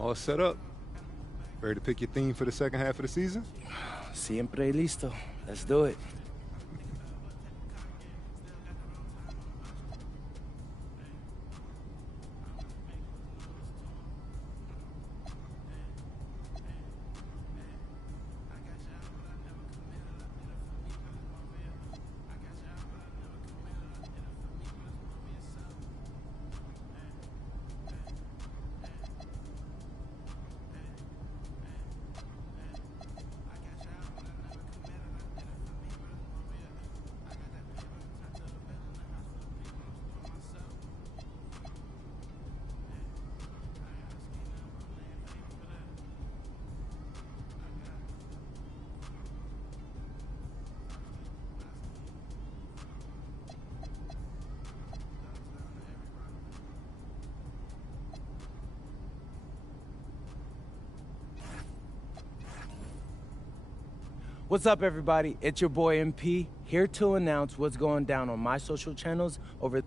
All set up. Ready to pick your theme for the second half of the season? Siempre listo. Let's do it. What's up, everybody? It's your boy MP, here to announce what's going down on my social channels over...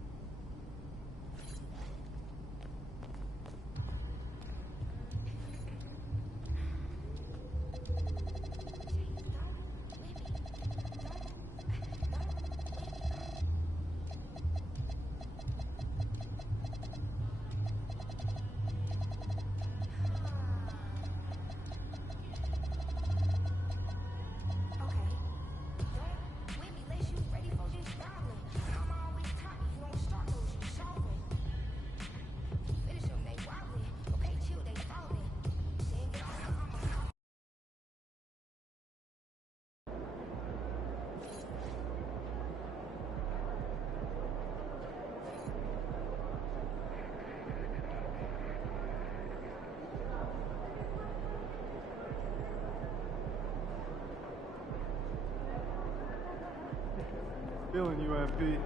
Feeling you, MP.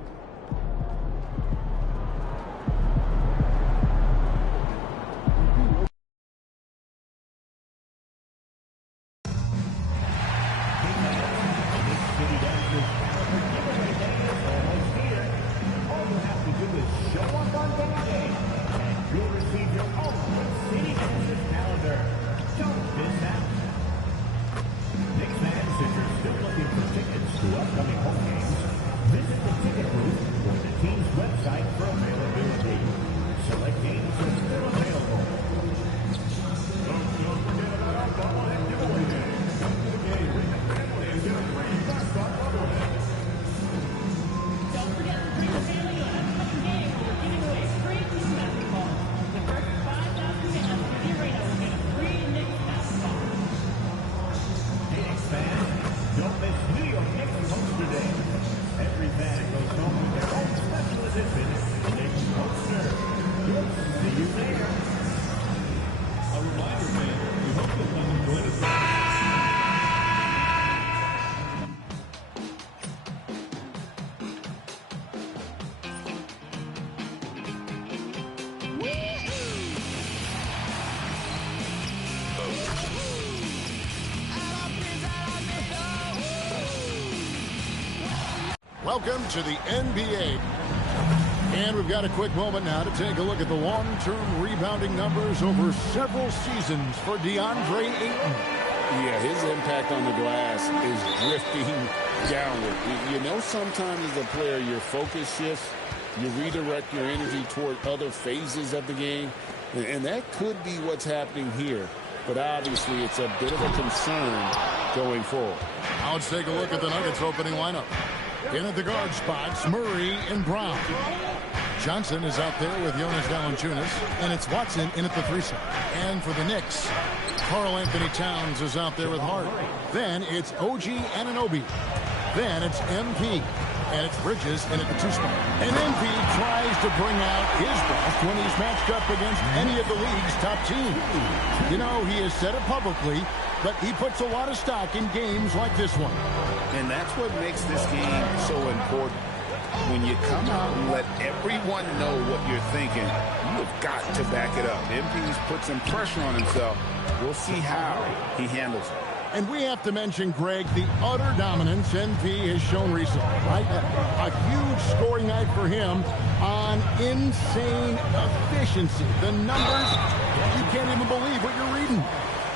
Welcome to the NBA. And we've got a quick moment now to take a look at the long-term rebounding numbers over several seasons for DeAndre Ayton. Yeah, his impact on the glass is drifting downward. You know, sometimes as a player, your focus shifts. You redirect your energy toward other phases of the game. And that could be what's happening here. But obviously, it's a bit of a concern going forward. Now let's take a look at the Nuggets opening lineup. In at the guard spots, Murray and Brown. Johnson is out there with Jonas Valanciunas, and it's Watson in at the 3 spot. And for the Knicks, Karl Anthony Towns is out there with Hart. Then it's OG Anunoby. Then it's MP. And it's Bridges in at the 2 spot. And MP tries to bring out his best when he's matched up against any of the league's top teams. You know, he has said it publicly, but he puts a lot of stock in games like this one. And that's what makes this game so important. When you come out and let everyone know what you're thinking, you have got to back it up. MP's put some pressure on himself. We'll see how he handles it. And we have to mention, Greg, the utter dominance MP has shown recently, right? A huge scoring night for him on insane efficiency. The numbers, you can't even believe what you're reading.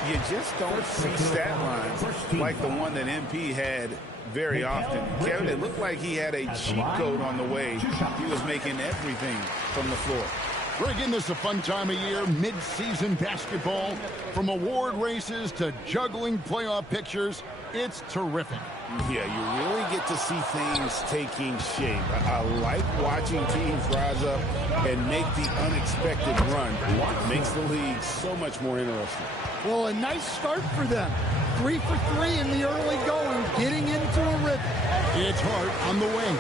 You just don't see stat lines like the one that MP had very often. Kevin, it looked like he had a cheat code on the way. He was making everything from the floor. Greg, isn't this a fun time of year? Mid-season basketball, from award races to juggling playoff pictures. It's terrific. Yeah, you really get to see things taking shape. I like watching teams rise up and make the unexpected run. It makes the league so much more interesting. Well, a nice start for them. 3 for 3 in the early going, getting into a rhythm. It's Hart on the wing.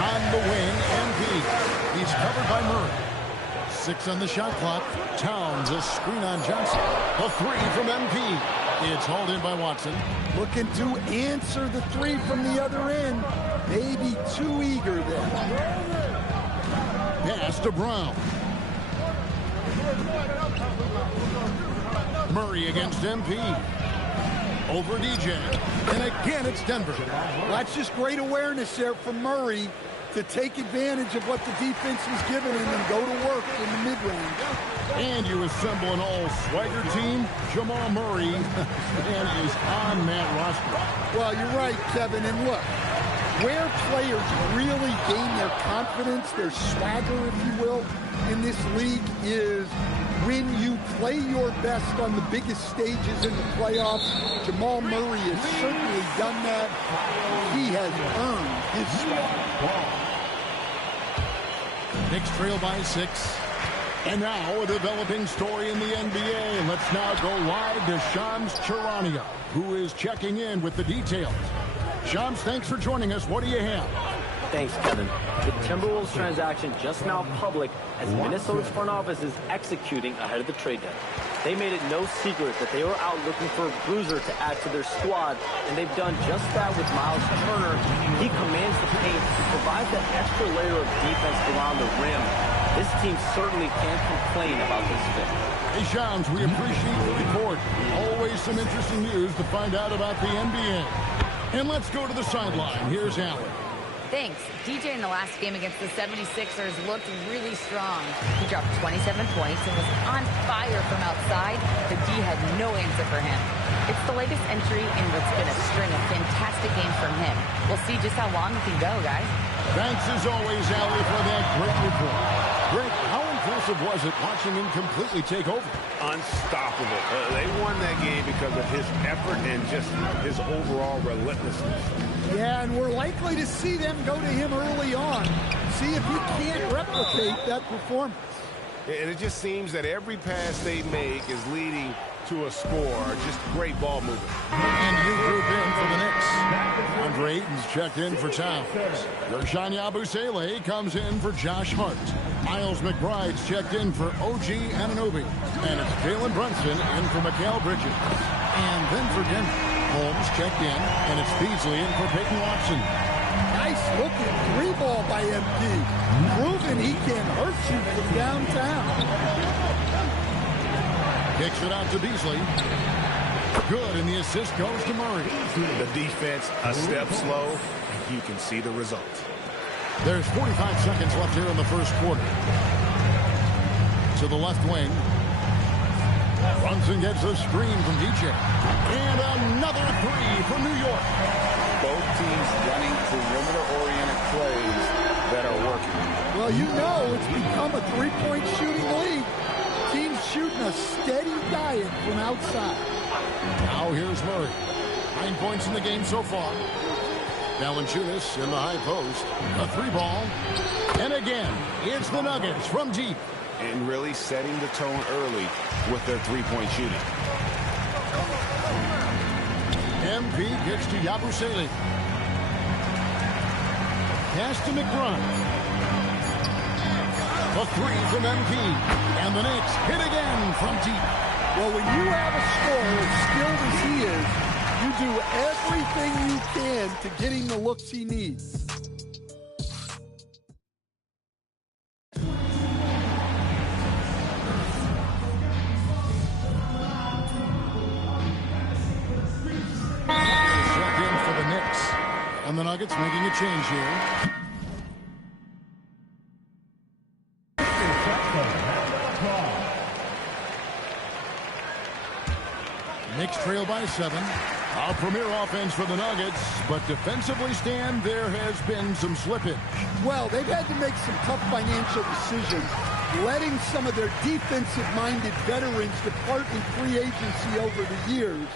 On the wing, MP. He's covered by Murray. 6 on the shot clock. Towns, a screen on Johnson. A 3 from MP. It's hauled in by Watson. Looking to answer the 3 from the other end. Maybe too eager there. Pass to Brown. Murray against MP. Over DJ. And again, it's Denver. Well, that's just great awareness there from Murray to take advantage of what the defense was giving him and go to work in the mid-range. And you assemble an all-swagger team. Jamal Murray and is on that roster. Well, you're right, Kevin. And look, where players really gain their confidence, their swagger, if you will, in this league is when you play your best on the biggest stages in the playoffs. Jamal Murray has certainly done that. He has earned his spot. Knicks trail by 6. And now a developing story in the NBA. Let's now go live to Shams Charania, who is checking in with the details. Shams, thanks for joining us. What do you have? Thanks, Kevin. The Timberwolves transaction just now public as Minnesota's front office is executing ahead of the trade deadline. They made it no secret that they were out looking for a bruiser to add to their squad, and they've done just that with Miles Turner. He commands the paint and provides that extra layer of defense around the rim. This team certainly can't complain about this fit. Hey, Shams, we appreciate the report. Always some interesting news to find out about the NBA. And let's go to the sideline. Here's Allen. Thanks. DJ in the last game against the 76ers looked really strong. He dropped 27 points and was on fire from outside. The D had no answer for him. It's the latest entry in what's been a string of fantastic games from him. We'll see just how long he can go, guys. Thanks as always, Allie, for that great report. Greg, how impressive was it watching him completely take over? Unstoppable. They won that game because of his effort and just his overall relentlessness. Yeah, and we're likely to see them go to him early on. See if he can't replicate that performance. And it just seems that every pass they make is leading to a score. Just great ball movement. And you group in for the Knicks. Andre Ayton's checked in for Towns. Ersan Yabusele comes in for Josh Hart. Miles McBride's checked in for OG Anunoby. And it's Jalen Brunson in for Mikal Bridges. And then for Denver, Holmes checked in, and it's Beasley in for Peyton Watson. Nice looking 3-ball by MP. Proving he can hurt you from downtown. Kicks it out to Beasley. Good, and the assist goes to Murray. The defense a step slow, and you can see the result. There's 45 seconds left here in the first quarter. To the left wing. Brunson gets a screen from DJ. And another 3 from New York. Both teams running perimeter-oriented plays that are working. Well, you know it's become a three-point shooting league. Teams shooting a steady diet from outside. Now here's Murray. 9 points in the game so far. Valanciunas in the high post. A 3-ball. And again, it's the Nuggets from deep. And really setting the tone early with their three-point shooting. MP gets to Yabusele. Pass to McBride. A 3 from MP. And the Knicks hit again from deep. Well, when you have a scorer as skilled as he is, you do everything you can to get him the looks he needs. Nuggets making a change here. Knicks trail by 7. A premier offense for the Nuggets, but defensively, Stan, there has been some slippage. Well, they've had to make some tough financial decisions, letting some of their defensive-minded veterans depart in free agency over the years.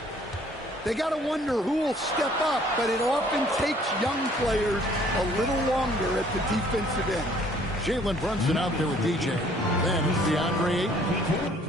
They got to wonder who will step up, but it often takes young players a little longer at the defensive end. Jalen Brunson out there with DJ. Then it's DeAndre Ayton.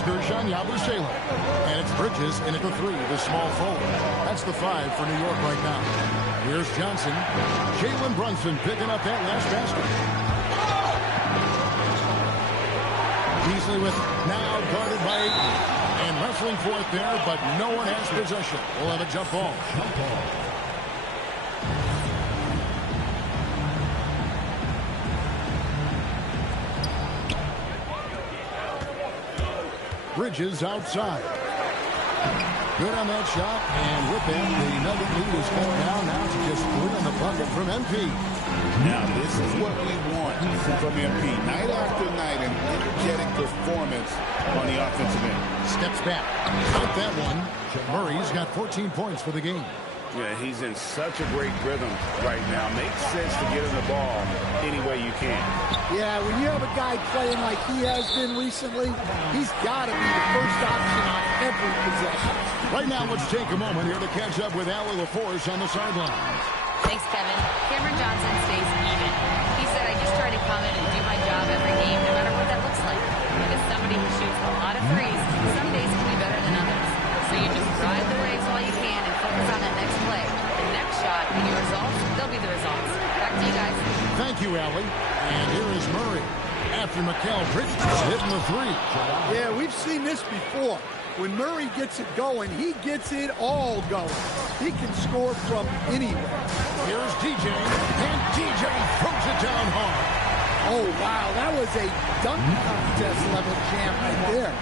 Here's Gershon Yabusele. And it's Bridges in at the 3, the small forward. That's the 5 for New York right now. Here's Johnson. Jalen Brunson picking up that last basket. Beasley with it. Now guarded by Ayton. And wrestling for it there, but no one has possession. We'll have a jump ball. Bridges outside. Good on that shot, and with that, the Nugget lead is cut down now to just 3 on the bucket from MP. Now, this is what we want from MP. Night after night, an energetic performance on the offensive end. Steps back. Count that one. Murray's got 14 points for the game. Yeah, he's in such a great rhythm right now. Makes sense to get him the ball any way you can. Yeah, when you have a guy playing like he has been recently, he's got to be the first option on every possession. Right now, let's take a moment here to catch up with Allie LaForce on the sidelines. Thanks, Kevin. Cameron Johnson stays even. He said, I just try to come in and do my job every game, no matter what that looks like. As somebody who shoots a lot of threes, some days can be better than others. So you just ride the waves while you can and focus on that next play. The next shot and your results, they'll be the results. Back to you guys. Thank you, Allie. And here is Murray. After Mikal Bridges is hitting the 3. Yeah, we've seen this before. When Murray gets it going, he gets it all going. He can score from anywhere. Here's DJ, and DJ throws it down hard. Oh, wow, that was a dunk contest level jam right there.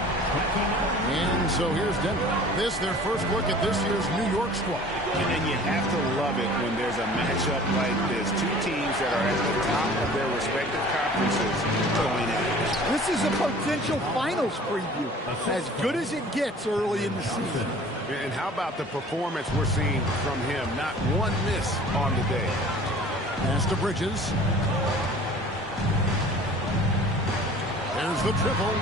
And so here's Denver. This their first look at this year's New York squad. And you have to love it when there's a matchup like this. Two teams that are at the top of their respective conferences going at it. This is a potential finals preview. As good as it gets early in the season. And how about the performance we're seeing from him? Not one miss on the day. Pass to Bridges. There's the triple.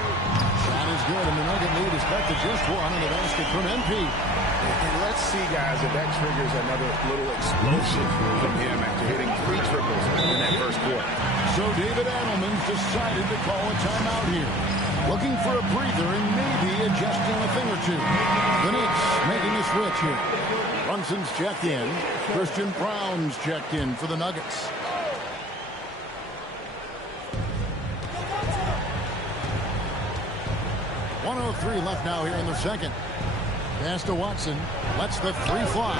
Shot is good, and the Nugget lead is back to just 1 in the basket from MP. And let's see, guys, if that triggers another little explosion from him after hitting 3 triples in that first quarter. So David Adelman's decided to call a timeout here. Looking for a breather and maybe adjusting a thing or two. The Knicks making the switch here. Brunson's checked in. Christian Brown's checked in for the Nuggets. .103 left now here in the second. Pass to Watson. Lets the 3 fly.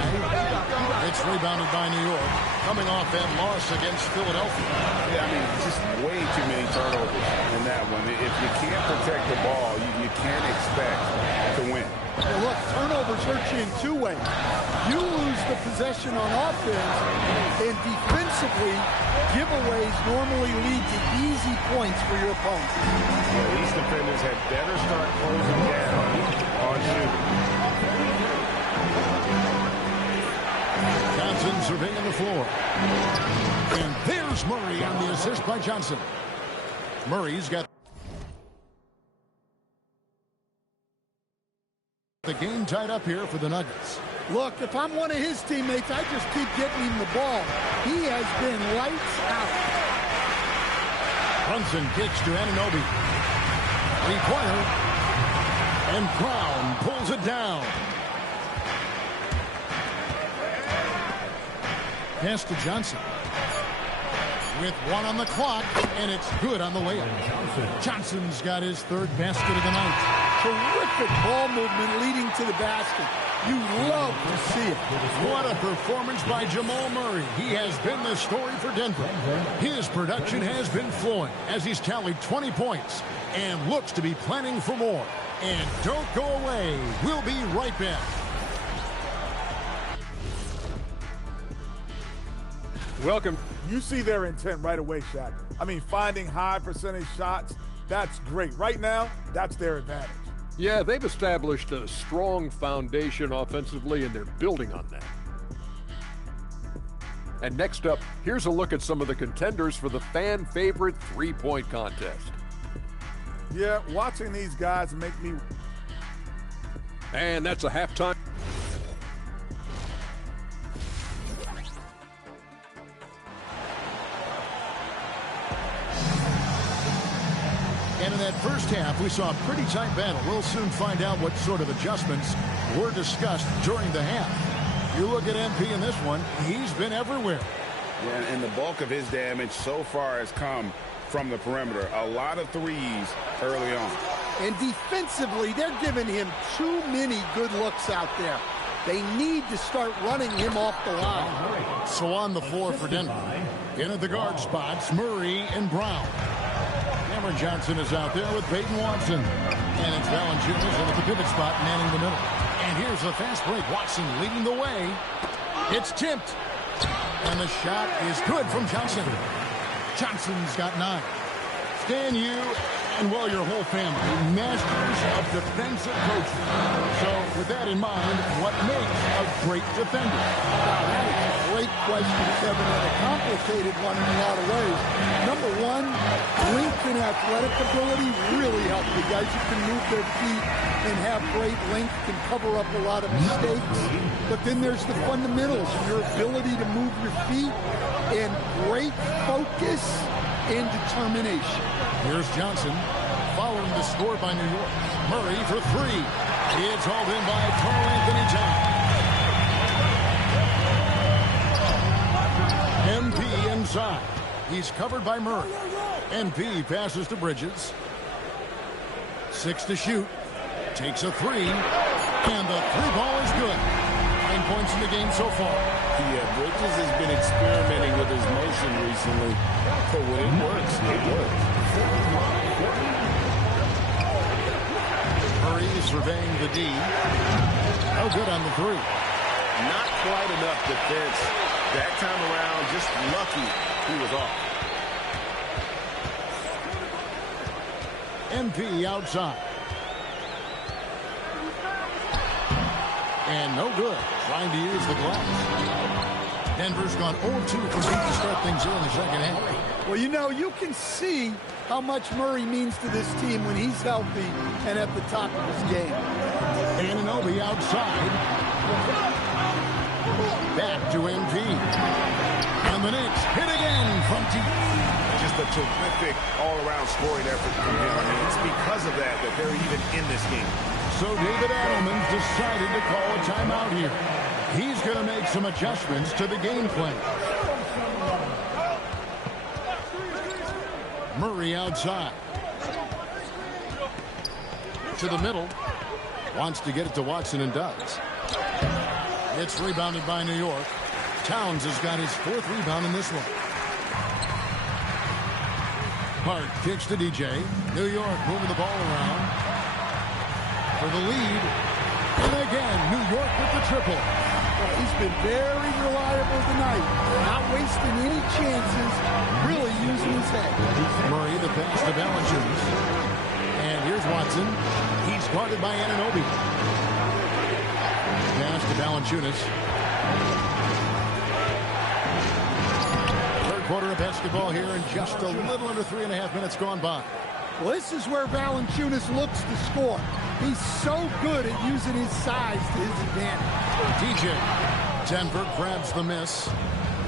It's rebounded by New York. Coming off that loss against Philadelphia. Yeah, I mean, just way too many turnovers in that one. If you can't protect the ball, you can't expect to win. Well, look, turnovers hurt you in 2 ways. You lose the possession on offense, and defensively, giveaways normally lead to easy points for your opponent. Well, these defenders had better start closing down on shooting. Johnson surveying the floor. And there's Murray on the assist by Johnson. Murray's got the game tied up here for the Nuggets. Look, if I'm one of his teammates, I just keep getting him the ball. He has been lights out. Brunson kicks to Anunoby. 3-pointer. And Brown pulls it down. Pass to Johnson. With 1 on the clock, and it's good on the layup. Johnson's got his 3rd basket of the night. Terrific ball movement leading to the basket. You love to see it. What a performance by Jamal Murray. He has been the story for Denver. His production has been flowing as he's tallied 20 points and looks to be planning for more. And don't go away. We'll be right back. Welcome. You see their intent right away, Shaq. I mean, finding high percentage shots, that's great. Right now, that's their advantage. Yeah, they've established a strong foundation offensively, and they're building on that. And next up, here's a look at some of the contenders for the fan-favorite three-point contest. Yeah, watching these guys make me... And that's a halftime. And in that first half, we saw a pretty tight battle. We'll soon find out what sort of adjustments were discussed during the half. You look at MP in this one, he's been everywhere. Yeah, and the bulk of his damage so far has come from the perimeter. A lot of threes early on. And defensively, they're giving him too many good looks out there. They need to start running him off the line. So on the floor for Denver. In at the guard spots, Murray and Brown. Cameron Johnson is out there with Peyton Watson. And it's Valanciunas in at the pivot spot, manning the middle. And here's a fast break. Watson leading the way. It's tipped. And the shot is good from Johnson. Johnson's got 9. Stan, you and, well, your whole family, masters of defensive coaching. So with that in mind, what makes a great defender? Wow, that is a great question, Kevin, and a complicated one in a lot of ways. Number one, length and athletic ability really help you guys. You can move their feet and have great length, can cover up a lot of mistakes. But then there's the fundamentals, your ability to move your feet, and great focus and determination. Here's Johnson, following the score by New York. Murray for 3. It's hauled in by Karl-Anthony Towns. MP inside. He's covered by Murray. MP passes to Bridges. 6 to shoot. Takes a 3. And the 3 ball is good. 9 points in the game so far. Yeah, Bridges has been experimenting with his motion recently. But when it works, it works. Murray surveying the D. No good on the 3. Not quite enough defense. That time around, just lucky he was off. MP outside. And no good. Trying to use the glass. Denver's gone 0-2 from deep to start things here in the second half. Well, you know, you can see how much Murray means to this team when he's healthy and at the top of his game. Anunoby outside. Back to MP. And the Knicks hit again from deep. Just a terrific all-around scoring effort from him. I mean, it's because of that they're even in this game. So David Adelman's decided to call a timeout here. He's going to make some adjustments to the game plan. Murray outside. To the middle. Wants to get it to Watson and does. It's rebounded by New York. Towns has got his 4th rebound in this one. Hart kicks to DJ. New York moving the ball around. For the lead. And again, New York with the triple. Well, he's been very reliable tonight. Not wasting any chances. Really using his head. Murray, the pass to Valanciunas. And here's Watson. He's guarded by Anunoby. Pass to Valanciunas. Third quarter of basketball here in just a little under 3.5 minutes gone by. Well, this is where Valanciunas looks to score. He's so good at using his size to his advantage. DJ. Denver grabs the miss.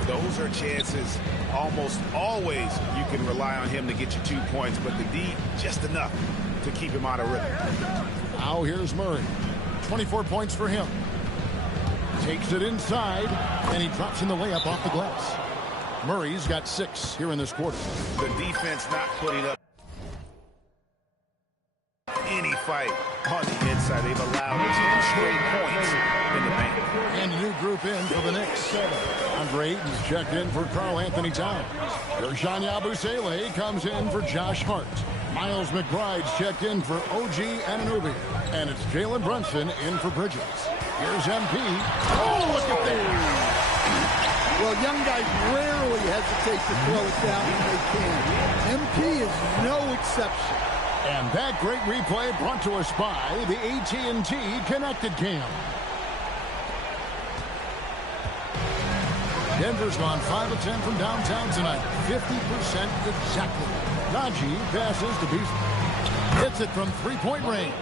Those are chances. Almost always you can rely on him to get you 2 points, but the D, just enough to keep him out of rhythm. Now here's Murray. 24 points for him. Takes it inside, and he drops in the layup off the glass. Murray's got 6 here in this quarter. The defense not putting up any fight on the inside. They've allowed 10 straight points in the paint. And a new group in for the Knicks. Andre Ayton's checked in for Karl-Anthony Towns. Ersan Yabusele comes in for Josh Hart. Miles McBride's checked in for OG Anunoby. And it's Jalen Brunson in for Bridges. Here's MP. Oh, look at that. Well, young guys rarely hesitate to throw it down when they can. MP is no exception. And that great replay brought to us by the AT&T Connected Cam. Denver's gone 5 of 10 from downtown tonight. 50% exactly. Najee passes to Beasley. Hits it from 3-point range.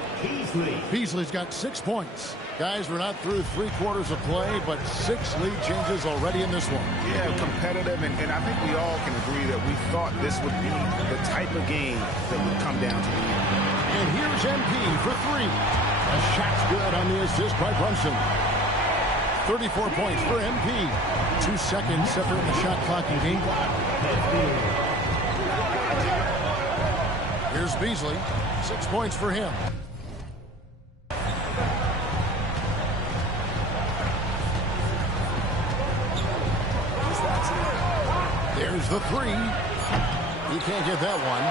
Beasley's got 6 points. Guys, we're not through 3 quarters of play, but 6 lead changes already in this one. Yeah, competitive, and I think we all can agree that we thought this would be the type of game that would come down to the end. And here's MP for 3. A shot's good on the assist by Brunson. 34 points for MP. 2 seconds separating the shot clock and game clock. Here's Beasley. 6 points for him. There's the 3. He can't get that one.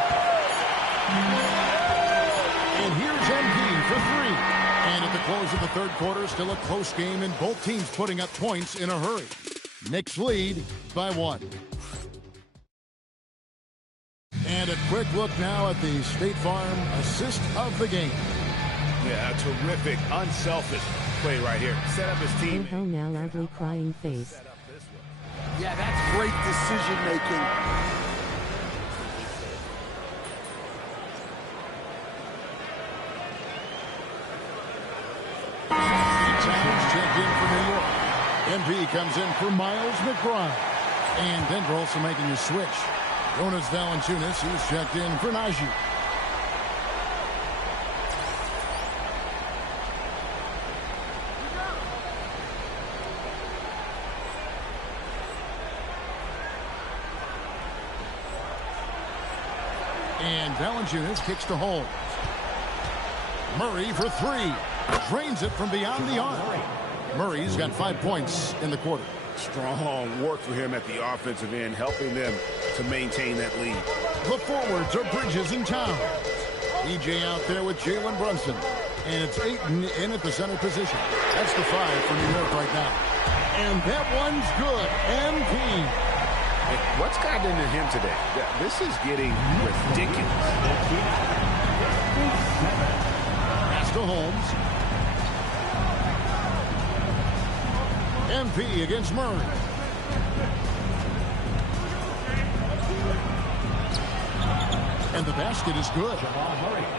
And here's MP for 3. And at the close of the third quarter, still a close game, and both teams putting up points in a hurry. Knicks lead by 1. And a quick look now at the State Farm assist of the game. Yeah, a terrific, unselfish play right here. Set up his team. Oh, now ugly crying face. Yeah, that's great decision making. Towns checked in for New York. MP comes in for Miles McBride. And Denver also making a switch. Jonas Valanciunas, he's checked in for Najee. And Valanciunas kicks to Holmes. Murray for 3. Drains it from beyond the arc. Murray's got 5 points in the quarter. Strong work for him at the offensive end, helping them to maintain that lead. The forwards are Bridges and Towns. EJ out there with Jalen Brunson. And it's Ayton in at the center position. That's the 5 for New York right now. And that one's good. MP. Hey, what's gotten into him today? This is getting ridiculous. Pass to Holmes. MP against Murray. And the basket is good.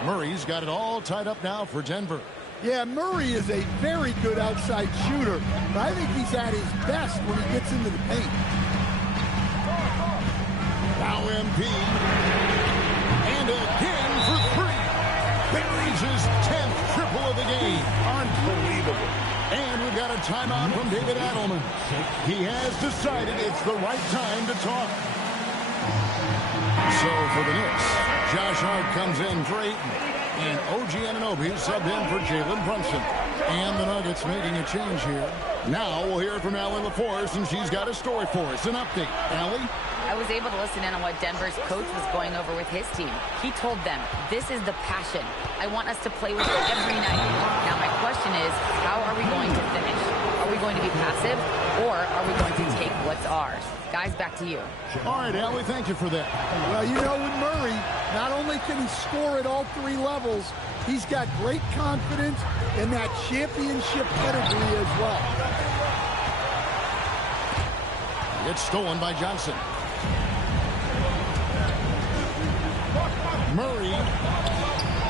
Murray's got it all tied up now for Denver. Yeah, Murray is a very good outside shooter, but I think he's at his best when he gets into the paint. Now MP. And again for 3. Buries his 10th triple of the game. Unbelievable. And we've got a timeout from David Adelman. He has decided it's the right time to talk. So for the Knicks, Josh Hart comes in for Ayton. And OG Anunoby subbed in for Jalen Brunson. And the Nuggets making a change here. Now we'll hear from Allie LaForce, and she's got a story for us. An update. Allie? I was able to listen in on what Denver's coach was going over with his team. He told them, this is the passion. I want us to play with it every night. Now my question is, how are we going to finish? Are we going to be passive, or are we going to take what's ours? Guys, back to you. All right, Allie, thank you for that. Well, you know, with Murray, not only can he score at all 3 levels, he's got great confidence and that championship pedigree as well. It's stolen by Johnson. Murray.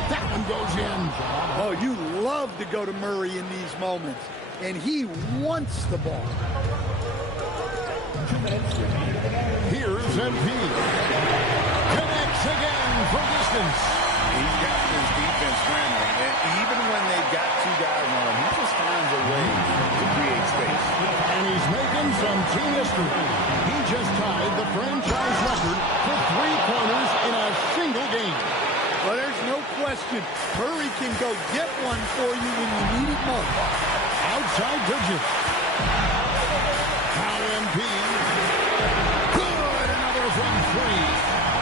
That one goes in. Oh, you love to go to Murray in these moments. And he wants the ball. Here's MP. Connects again from distance. He's got this defense scrambling. And even when they've got 2 guys on him, he just finds a way to create space. And he's making some team history. He just tied the franchise record for 3-pointers in a single game. Well, there's no question. Murray can go get one for you when you need it most. Outside Bridges. Now MP. Good. Another from 3.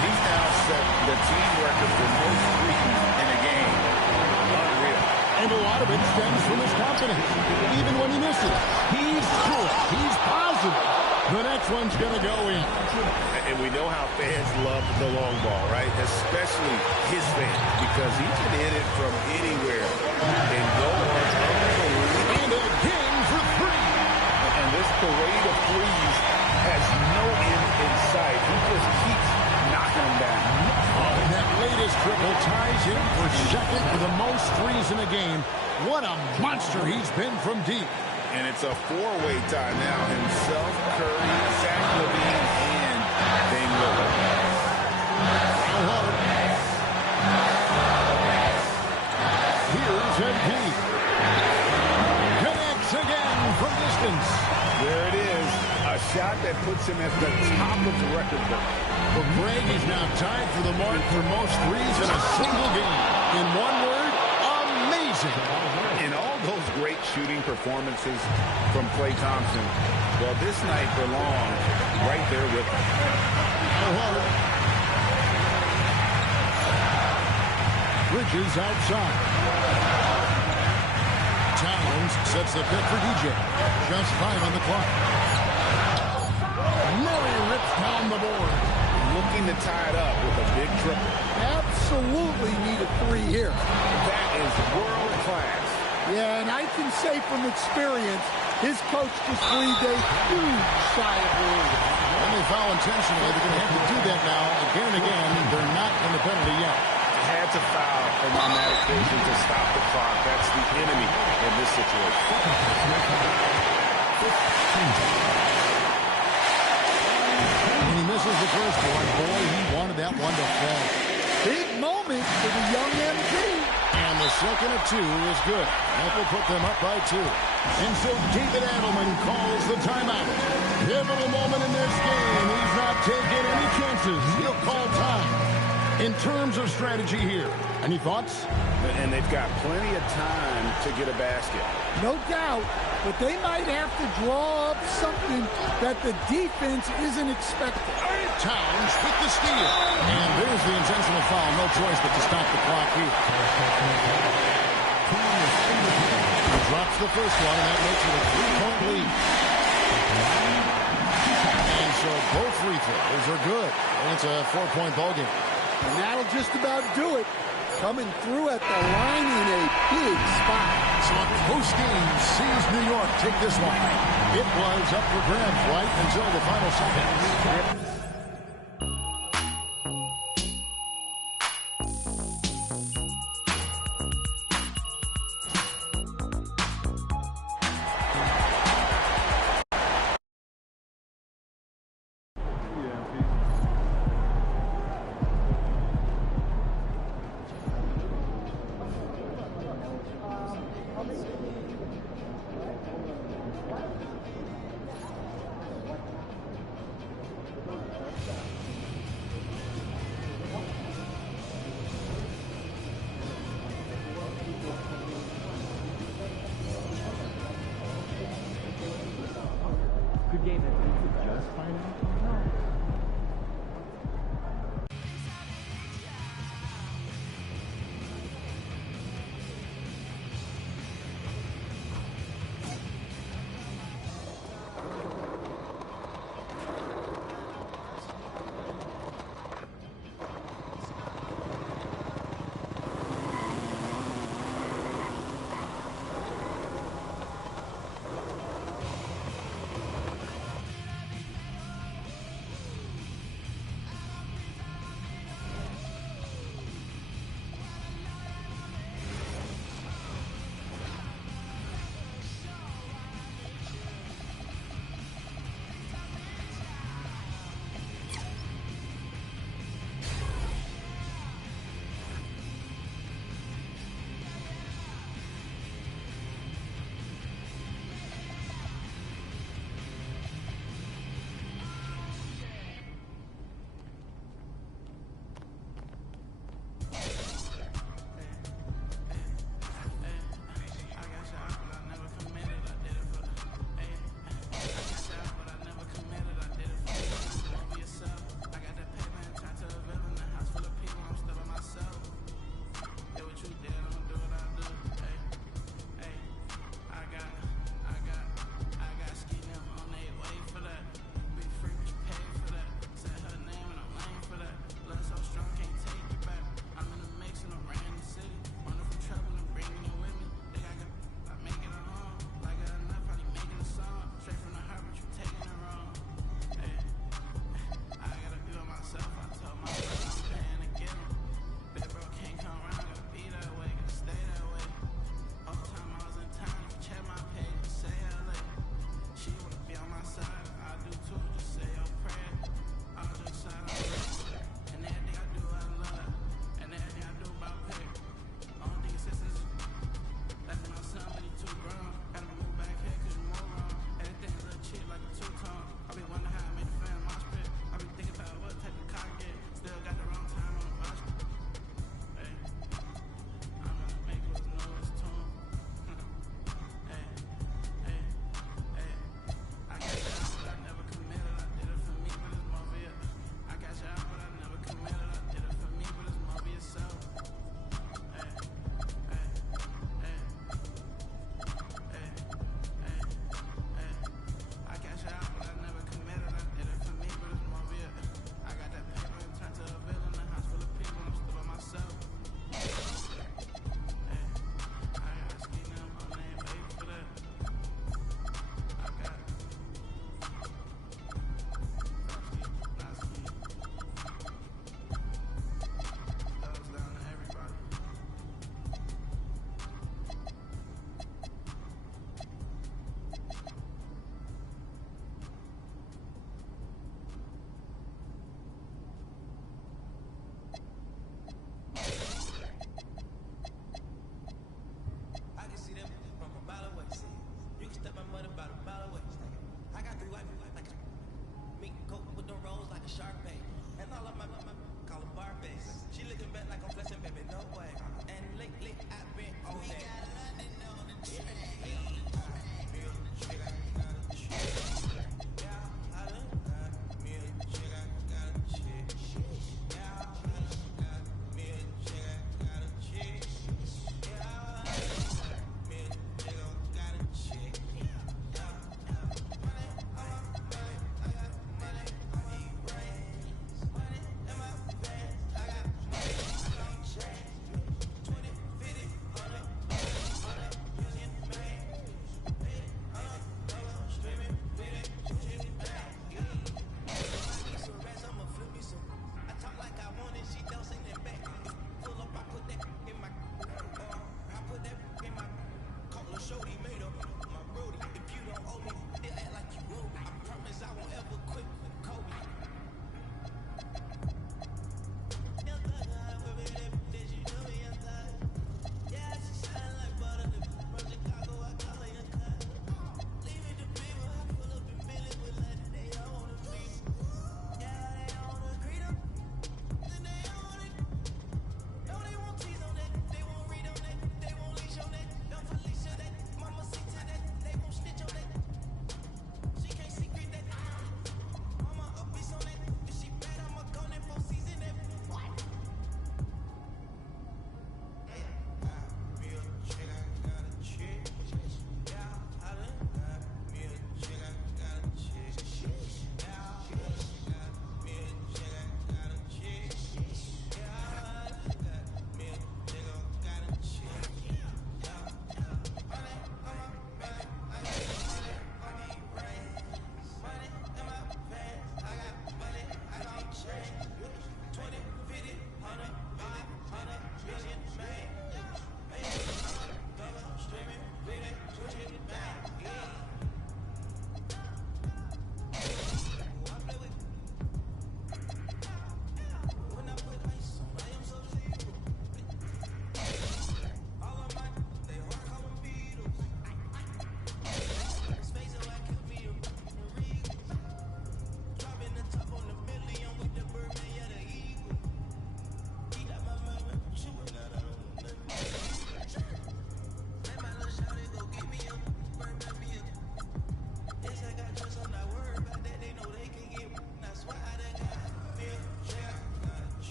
He's now set the team record for most threes in a game. Unreal. And a lot of it stems from his confidence. Even when he misses, he's sure. He's positive. The next one's going to go in. And we know how fans love the long ball, right? Especially his fans, because he can hit it from anywhere and go on unbelievable. And again for 3. And this parade of threes has no end in sight. He just keeps knocking them down. And that late This triple ties him for second for the most threes in the game. What a monster he's been from deep. And it's a four-way tie now. Himself, Curry, Zach LaVine, and Dame Lillard. Here's MP. Connects again from distance. There it is. A shot that puts him at the top of the record book. But Greg is now tied for the mark for most threes in a single game. In one word, amazing. In all those great shooting performances from Klay Thompson, well, this night belongs right there with him. Bridges outside. Towns sets the pick for DJ. Just 5 on the clock. Murray rips down the board. Looking to tie it up with a big triple. Absolutely need a 3 here. That is world class. Yeah, and I can say from experience, his coach just breathed a huge sigh of relief. When they foul intentionally, they're going to have to do that now again and again. They're not in the penalty yet. Had to foul on that occasion to stop the clock. That's the enemy in this situation. And he misses the first one. Boy, he wanted that one to fall. Big moment for the young MP. And the second of 2 is good. That will put them up by 2. And so David Adelman calls the timeout. Pivotal moment in this game. He's not taking any chances. He'll call time. In terms of strategy here, any thoughts? And they've got plenty of time to get a basket. No doubt, but they might have to draw up something that the defense isn't expecting. Towns with the steal. And there's the intentional foul. No choice but to stop the clock here. He drops the first one, and that makes it a 3-point lead. And so both free throws are good. And it's a 4-point ball game. And that'll just about do it. Coming through at the line in a big spot. So a close game sees New York take this one. It was up for grabs right until the final seconds.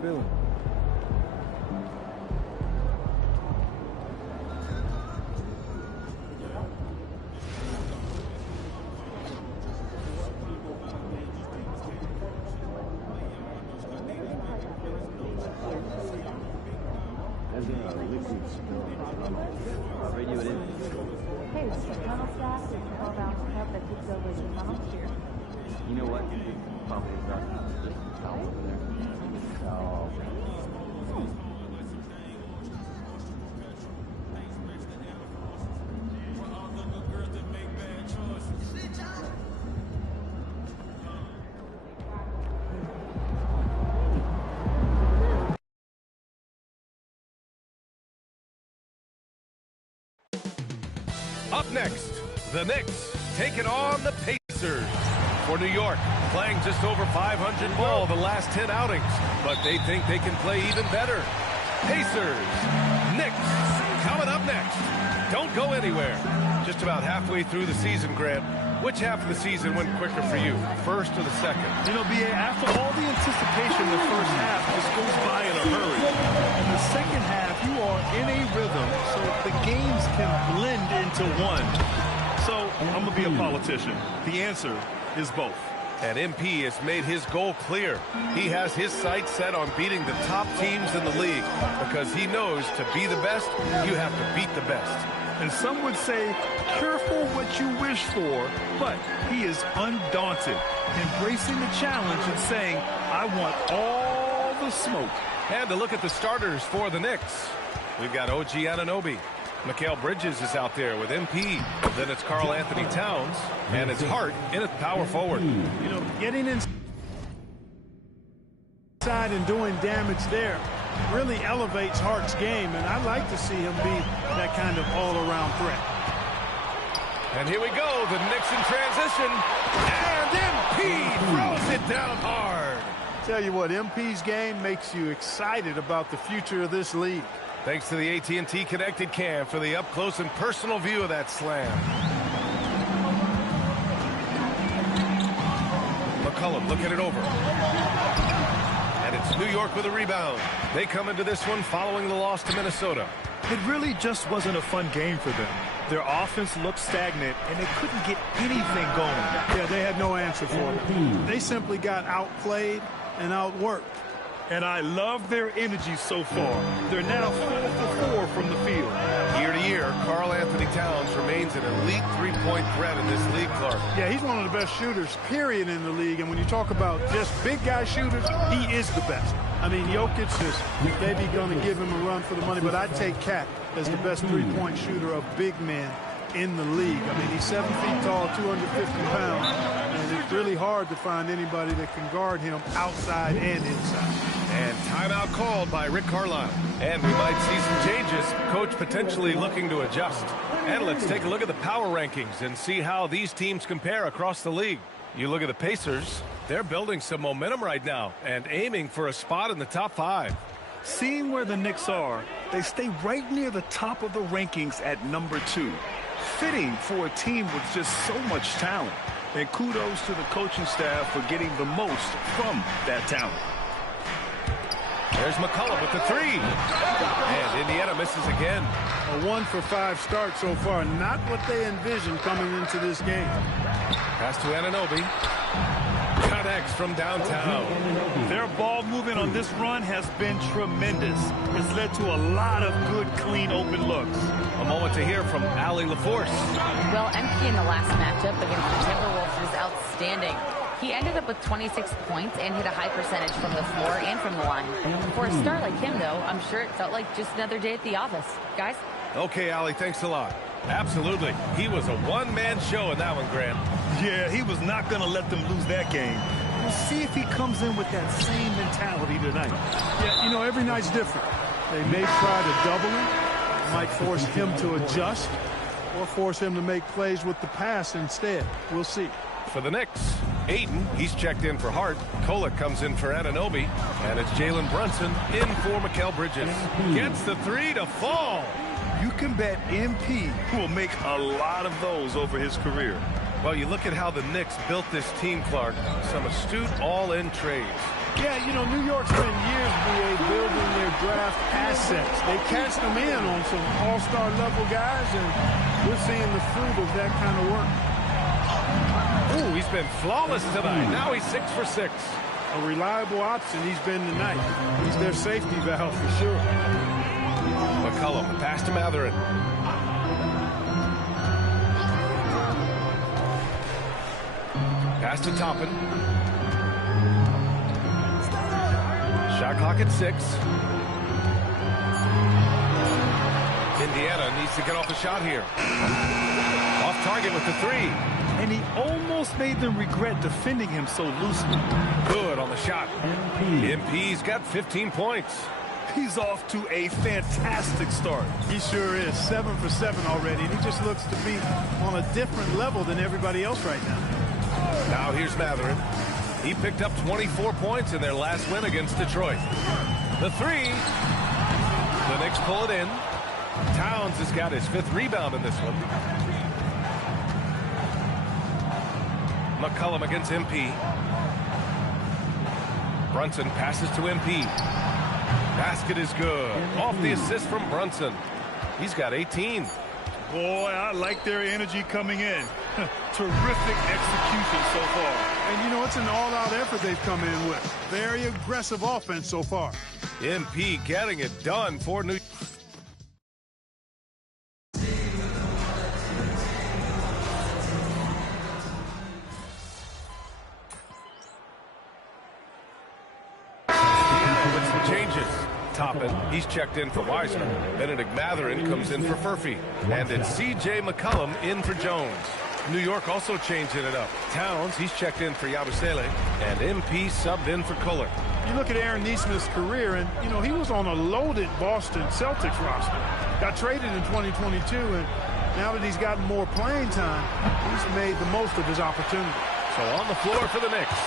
feeling? Hey, this is the tunnel staff. There's an all-round cup that takes over the tunnel here. You know what? Probably just down over there. Oh, Up next, the Knicks taking on the Pacers. For New York, playing just over 500 ball the last 10 outings, but they think they can play even better. Pacers, Knicks, coming up next. Don't go anywhere. Just about halfway through the season, Grant. Which half of the season went quicker for you, first or the second? You know, B.A., after all the anticipation, the first half just goes by in a hurry. In the second half, you are in a rhythm, so the games can blend into one. So, I'm going to be a politician. The answer is both. And MP has made his goal clear. He has his sights set on beating the top teams in the league because he knows to be the best, you have to beat the best. And some would say, careful what you wish for, but he is undaunted, embracing the challenge and saying, I want all the smoke. And to look at the starters for the Knicks, we've got OG Anunoby. Mikal Bridges is out there with MP. Then it's Karl Anthony Towns, and it's Hart in at power forward. You know, getting inside and doing damage there really elevates Hart's game, and I like to see him be that kind of all-around threat. And here we go, the Knicks in transition, and MP throws it down hard. Tell you what, MP's game makes you excited about the future of this league. Thanks to the AT&T Connected Cam for the up-close and personal view of that slam. McCollum looking it over. And it's New York with a rebound. They come into this one following the loss to Minnesota. It really just wasn't a fun game for them. Their offense looked stagnant, and they couldn't get anything going. Yeah, they had no answer for it. They simply got outplayed and outworked. And I love their energy so far. They're now 4 for 4 from the field. Year to year, Karl Anthony Towns remains an elite three-point threat in this league, Clark. Yeah, he's one of the best shooters, period, in the league. And when you talk about just big guy shooters, he is the best. I mean, Jokic is maybe going to give him a run for the money, but I'd take Cat as the best three-point shooter of big men in the league. I mean, he's 7 feet tall, 250 pounds, and it's really hard to find anybody that can guard him outside and inside. And timeout called by Rick Carlisle. And we might see some changes. Coach potentially looking to adjust. And let's take a look at the power rankings and see how these teams compare across the league. You look at the Pacers, they're building some momentum right now and aiming for a spot in the top 5. Seeing where the Knicks are, they stay right near the top of the rankings at number 2. Fitting for a team with just so much talent. And kudos to the coaching staff for getting the most from that talent. There's McCollum with the 3. And Indiana misses again. A 1 for 5 start so far. Not what they envisioned coming into this game. Pass to Anunoby. Connects from downtown. Their ball movement on this run has been tremendous. It's led to a lot of good, clean, open looks. A moment to hear from Allie LaForce. Well, MP in the last matchup against the Timberwolves was outstanding. He ended up with 26 points and hit a high percentage from the floor and from the line. For a star like him, though, I'm sure it felt like just another day at the office. Guys? Okay, Allie, thanks a lot. Absolutely. He was a one-man show in that one, Grant. Yeah, he was not going to let them lose that game. We'll see if he comes in with that same mentality tonight. Yeah, you know, every night's different. They may try to double him, might force him to adjust, or force him to make plays with the pass instead. We'll see. For the Knicks, Ayton, he's checked in for Hart. Kolek comes in for Anunoby. And it's Jalen Brunson in for Mikal Bridges. Gets the 3 to fall. You can bet MP will make a lot of those over his career. Well, you look at how the Knicks built this team, Clark. Some astute all-in trades. Yeah, you know, New York spent years, BA, building their draft assets. They cashed them in on some all-star level guys, and we're seeing the fruit of that kind of work. Ooh, he's been flawless tonight. Now he's 6 for 6. A reliable option he's been tonight. He's their safety valve for sure. McCollum, pass to Mathurin. Pass to Toppin. Shot clock at 6. Indiana needs to get off a shot here. Off target with the 3. And he almost made them regret defending him so loosely. Good on the shot. MP's got 15 points. He's off to a fantastic start. He sure is. 7 for 7 already, and he just looks to be on a different level than everybody else right now. Now here's Mathurin. He picked up 24 points in their last win against Detroit. The 3. The Knicks pull it in. Towns has got his 5th rebound in this one. McCollum against MP. Brunson passes to MP. Basket is good. Off the assist from Brunson. He's got 18. Boy, I like their energy coming in. Terrific execution so far. And, you know, it's an all-out effort they've come in with. Very aggressive offense so far. MP getting it done for New York. Changes. Toppin, he's checked in for Wiseman. Benedict Mathurin comes in for Furphy. And it's C.J. McCollum in for Jones. New York also changing it up. Towns, he's checked in for Yabusele. And MP subbed in for Kohler. You look at Aaron Nesmith's career, and, you know, he was on a loaded Boston Celtics roster. Got traded in 2022, and now that he's gotten more playing time, he's made the most of his opportunity. So on the floor for the Knicks.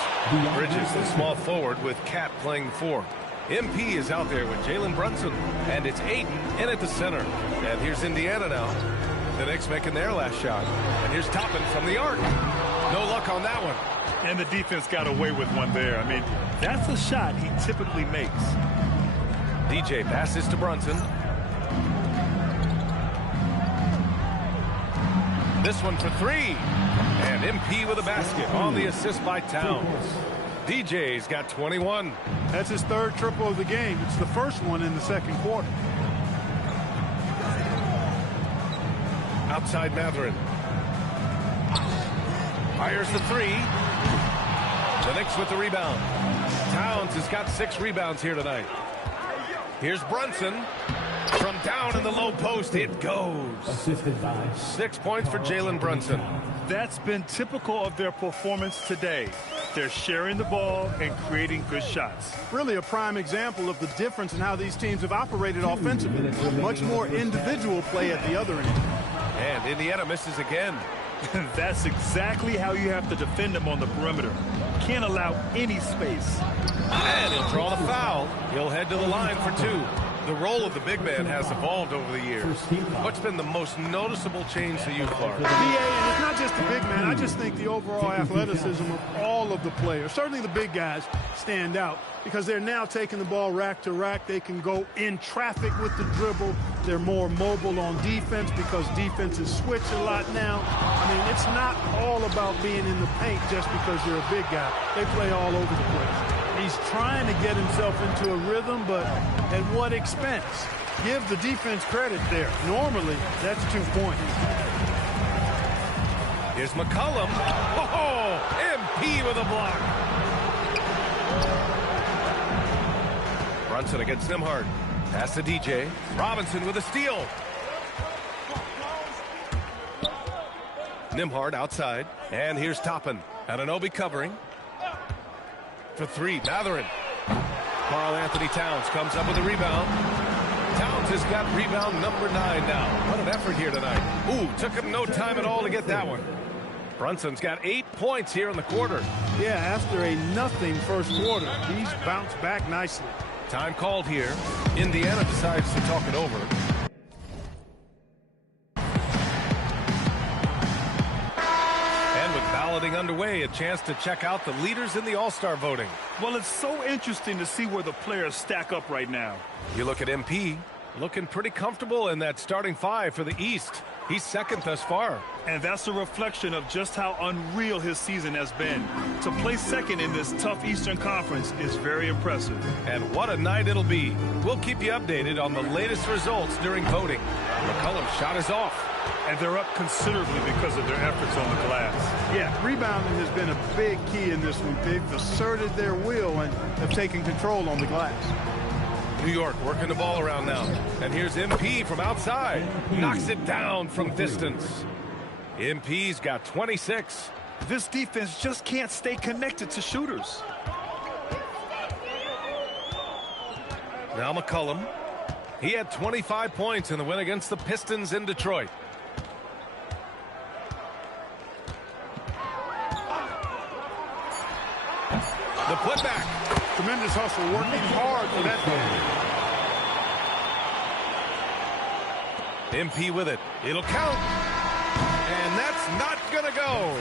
Bridges, the small forward, with Cat playing 4. MP is out there with Jalen Brunson, and it's Ayton in at the center. And here's Indiana now. The Knicks making their last shot. And here's Toppin from the arc. No luck on that one. And the defense got away with one there. I mean, that's a shot he typically makes. DJ passes to Brunson. This one for 3. And MP with a basket on the assist by Towns. DJ's got 21. That's his 3rd triple of the game. It's the first one in the 2nd quarter. Outside Mathurin. Fires the 3. The Knicks with the rebound. Towns has got 6 rebounds here tonight. Here's Brunson. From down in the low post, it goes. 6 points for Jalen Brunson. That's been typical of their performance today. They're sharing the ball and creating good shots. Really a prime example of the difference in how these teams have operated offensively. Much more individual play at the other end. And Indiana misses again. That's exactly how you have to defend them on the perimeter. Can't allow any space. And he'll draw the foul. He'll head to the line for 2. The role of the big man has evolved over the years. What's been the most noticeable change to you, Clark? BA, and it's not just the big man. I just think the overall athleticism of all of the players, certainly the big guys, stand out because they're now taking the ball rack to rack. They can go in traffic with the dribble. They're more mobile on defense because defenses switch a lot now. I mean, it's not all about being in the paint just because you're a big guy. They play all over the place. He's trying to get himself into a rhythm, but at what expense? Give the defense credit there. Normally, that's 2 points. Here's McCollum. Oh, MP with a block. Brunson against Nembhard. Pass to DJ. Robinson with a steal. Nembhard outside. And here's Toppin. Anunoby covering. For 3, Mathurin. Karl-Anthony Towns comes up with a rebound. Towns has got rebound number 9 now. What an effort here tonight. Ooh, took him no time at all to get that one. Brunson's got 8 points here in the quarter. Yeah, after a nothing first quarter, he's bounced back nicely. Time called here. Indiana decides to talk it over. And with balloting getting underway, a chance to check out the leaders in the All-Star voting. Well, it's so interesting to see where the players stack up right now. You look at MP, looking pretty comfortable in that starting five for the East. He's second thus far. And that's a reflection of just how unreal his season has been. To place second in this tough Eastern Conference is very impressive. And what a night it'll be. We'll keep you updated on the latest results during voting. McCollum's shot is off. And they're up considerably because of their efforts on the glass. Yeah, rebounding has been a big key in this one. They've asserted their will and have taken control on the glass. New York working the ball around now. And here's MP from outside. Knocks it down from distance. MP's got 26. This defense just can't stay connected to shooters. Now McCollum. He had 25 points in the win against the Pistons in Detroit. The putback. Tremendous hustle, working hard for that ball. MP with it. It'll count. And that's not going to go.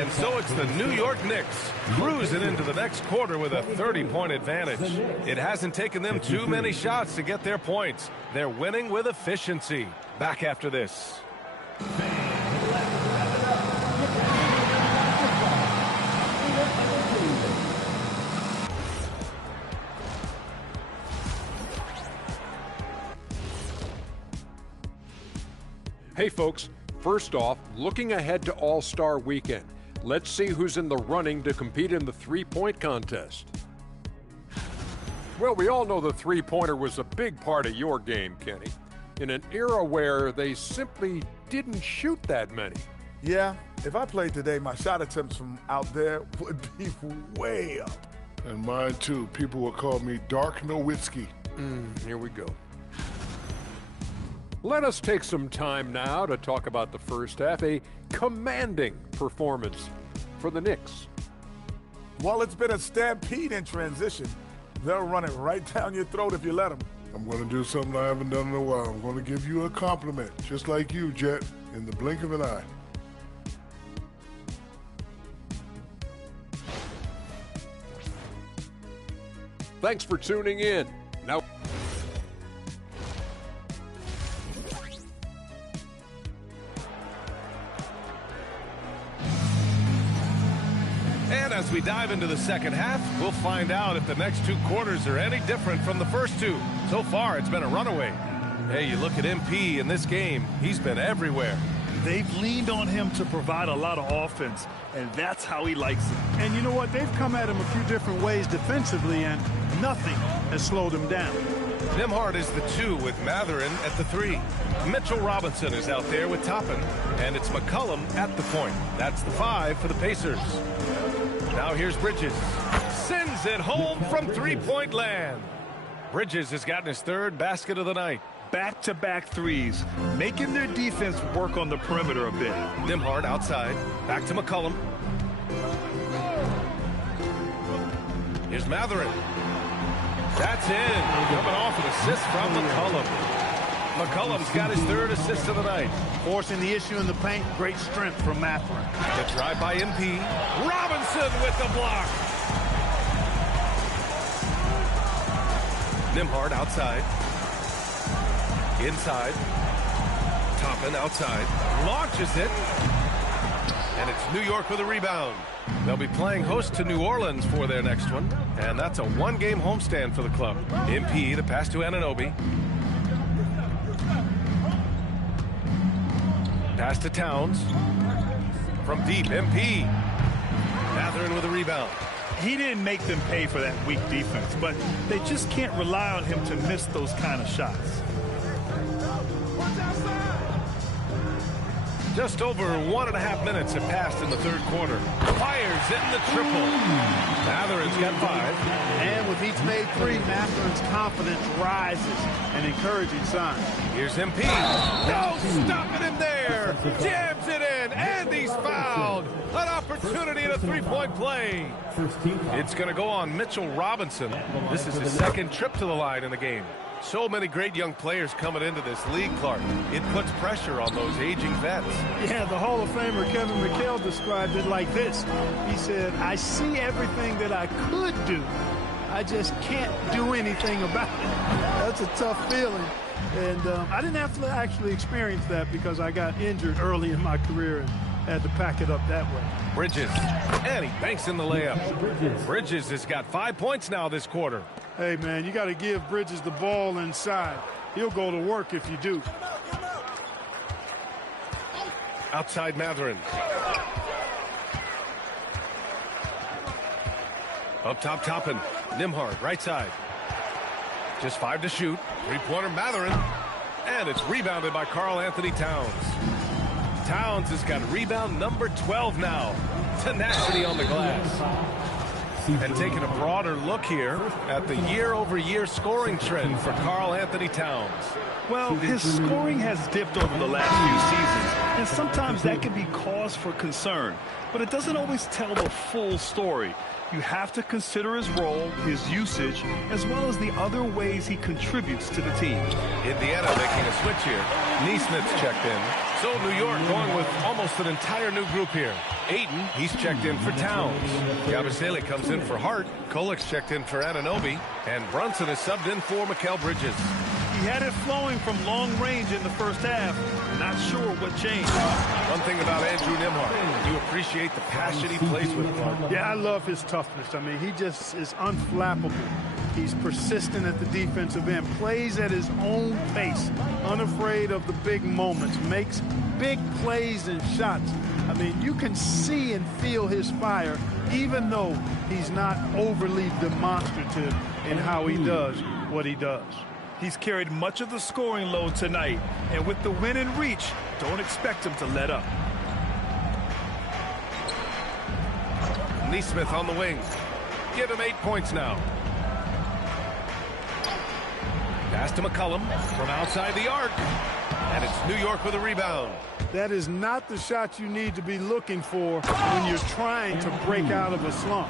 And so it's the New York Knicks cruising into the next quarter with a 30-point advantage. It hasn't taken them too many shots to get their points. They're winning with efficiency. Back after this. Hey folks, first off, looking ahead to All-Star Weekend. Let's see who's in the running to compete in the three-point contest. Well, we all know the three-pointer was a big part of your game, Kenny, in an era where they simply didn't shoot that many. Yeah, if I played today, my shot attempts from out there would be way up. And mine too. People would call me Dark Nowitzki. Here we go. Let us take some time now to talk about the first half, a commanding performance for the Knicks. While it's been a stampede in transition, they'll run it right down your throat if you let them. I'm going to do something I haven't done in a while. I'm going to give you a compliment, just like you, Jet, in the blink of an eye. Thanks for tuning in. Now, and as we dive into the second half, we'll find out if the next two quarters are any different from the first two. So far, it's been a runaway. Hey, you look at MP in this game, he's been everywhere. They've leaned on him to provide a lot of offense, and that's how he likes it. And you know what? They've come at him a few different ways defensively, and nothing has slowed him down. Nembhard is the 2 with Mathurin at the 3. Mitchell Robinson is out there with Toppin, and it's McCollum at the point. That's the 5 for the Pacers. Now here's Bridges. Sends it home from three-point land. Bridges has gotten his third basket of the night. Back-to-back threes, making their defense work on the perimeter a bit. Nembhard outside. Back to McCollum. Here's Mathurin. That's in. Coming off an assist from McCollum. McCollum's got his third assist of the night. Forcing the issue in the paint, great strength from Mathurin. The drive by MP. Robinson with the block. Nembhard outside. Inside. Toppin outside. Launches it. And it's New York with a rebound. They'll be playing host to New Orleans for their next one. And that's a one-game homestand for the club. MP, the pass to Anunoby. Pass to Towns. From deep, MP. Mathurin with a rebound. He didn't make them pay for that weak defense, but they just can't rely on him to miss those kind of shots. Just over 1.5 minutes have passed in the third quarter. Fires in the triple. Mathurin's got 5. And with each made 3, Mathurin's confidence rises, an encouraging sign. Here's MP. No stopping him there. Jams it in, and he's fouled. An opportunity in a three-point play. It's going to go on Mitchell Robinson. This is his second trip to the line in the game. So many great young players coming into this league, Clark. It puts pressure on those aging vets. Yeah, the Hall of Famer Kevin McHale described it like this. He said, I see everything that I could do. I just can't do anything about it. That's a tough feeling. And I didn't have to actually experience that because I got injured early in my career and had to pack it up that way. Bridges, and he banks in the layup. Bridges has got 5 points now this quarter. Hey, man, you got to give Bridges the ball inside. He'll go to work if you do. Outside Mathurin. Up top, Toppin. Nembhard, right side. Just 5 to shoot. Three-pointer Mathurin. And it's rebounded by Karl-Anthony Towns. Towns has got rebound number 12 now. Tenacity on the glass. And taking a broader look here at the year-over-year scoring trend for Karl-Anthony Towns. Well, his scoring has dipped over the last few seasons, and sometimes that can be cause for concern. But it doesn't always tell the full story. You have to consider his role, his usage, as well as the other ways he contributes to the team. Indiana making a switch here. Neesmith's checked in. So New York going with almost an entire new group here. Ayton, he's checked in for Towns. Yabusele comes in for Hart. Kolik's checked in for Anunoby. And Brunson is subbed in for Mikal Bridges. He had it flowing from long range in the first half. Not sure what changed. One thing about Andrew Nembhard, you appreciate the passion he plays with, Clark. Yeah, I love his toughness. I mean, he just is unflappable. He's persistent at the defensive end, plays at his own pace, unafraid of the big moments, makes big plays and shots. I mean, you can see and feel his fire, even though he's not overly demonstrative in how he does what he does. He's carried much of the scoring load tonight, and with the win in reach, don't expect him to let up. Neesmith on the wing. Give him 8 points now. Pass to McCollum from outside the arc. And it's New York with a rebound. That is not the shot you need to be looking for when you're trying to break out of a slump.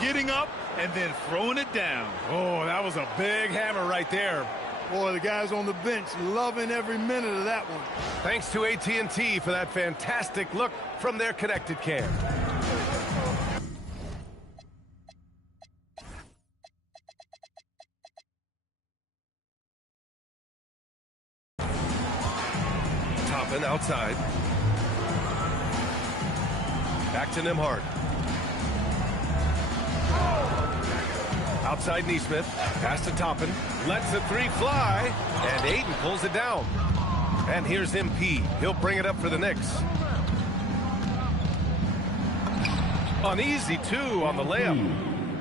Getting up and then throwing it down. Oh, that was a big hammer right there. Boy, the guys on the bench loving every minute of that one. Thanks to AT&T for that fantastic look from their connected cam. Toppin outside. Back to Nembhard. Outside Neesmith, pass to Toppin, lets the three fly, and Ayton pulls it down. And here's MP. He'll bring it up for the Knicks. An easy 2 on the layup.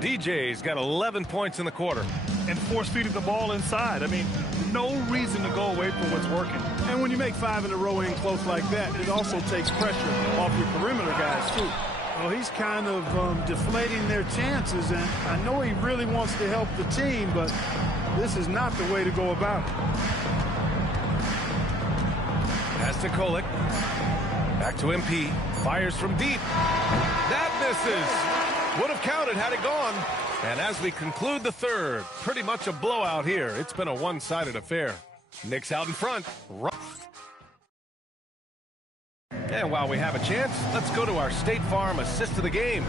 DJ's got 11 points in the quarter. And force-feeding the ball inside. I mean, no reason to go away from what's working. And when you make 5 in a row in close like that, it also takes pressure off your perimeter guys, too. Well, he's kind of deflating their chances, and I know he really wants to help the team, but this is not the way to go about it. Pass to Kolik. Back to MP. Fires from deep. That misses. Would have counted had it gone. And as we conclude the third, pretty much a blowout here. It's been a one-sided affair. Knicks out in front. And while we have a chance, let's go to our State Farm assist of the game.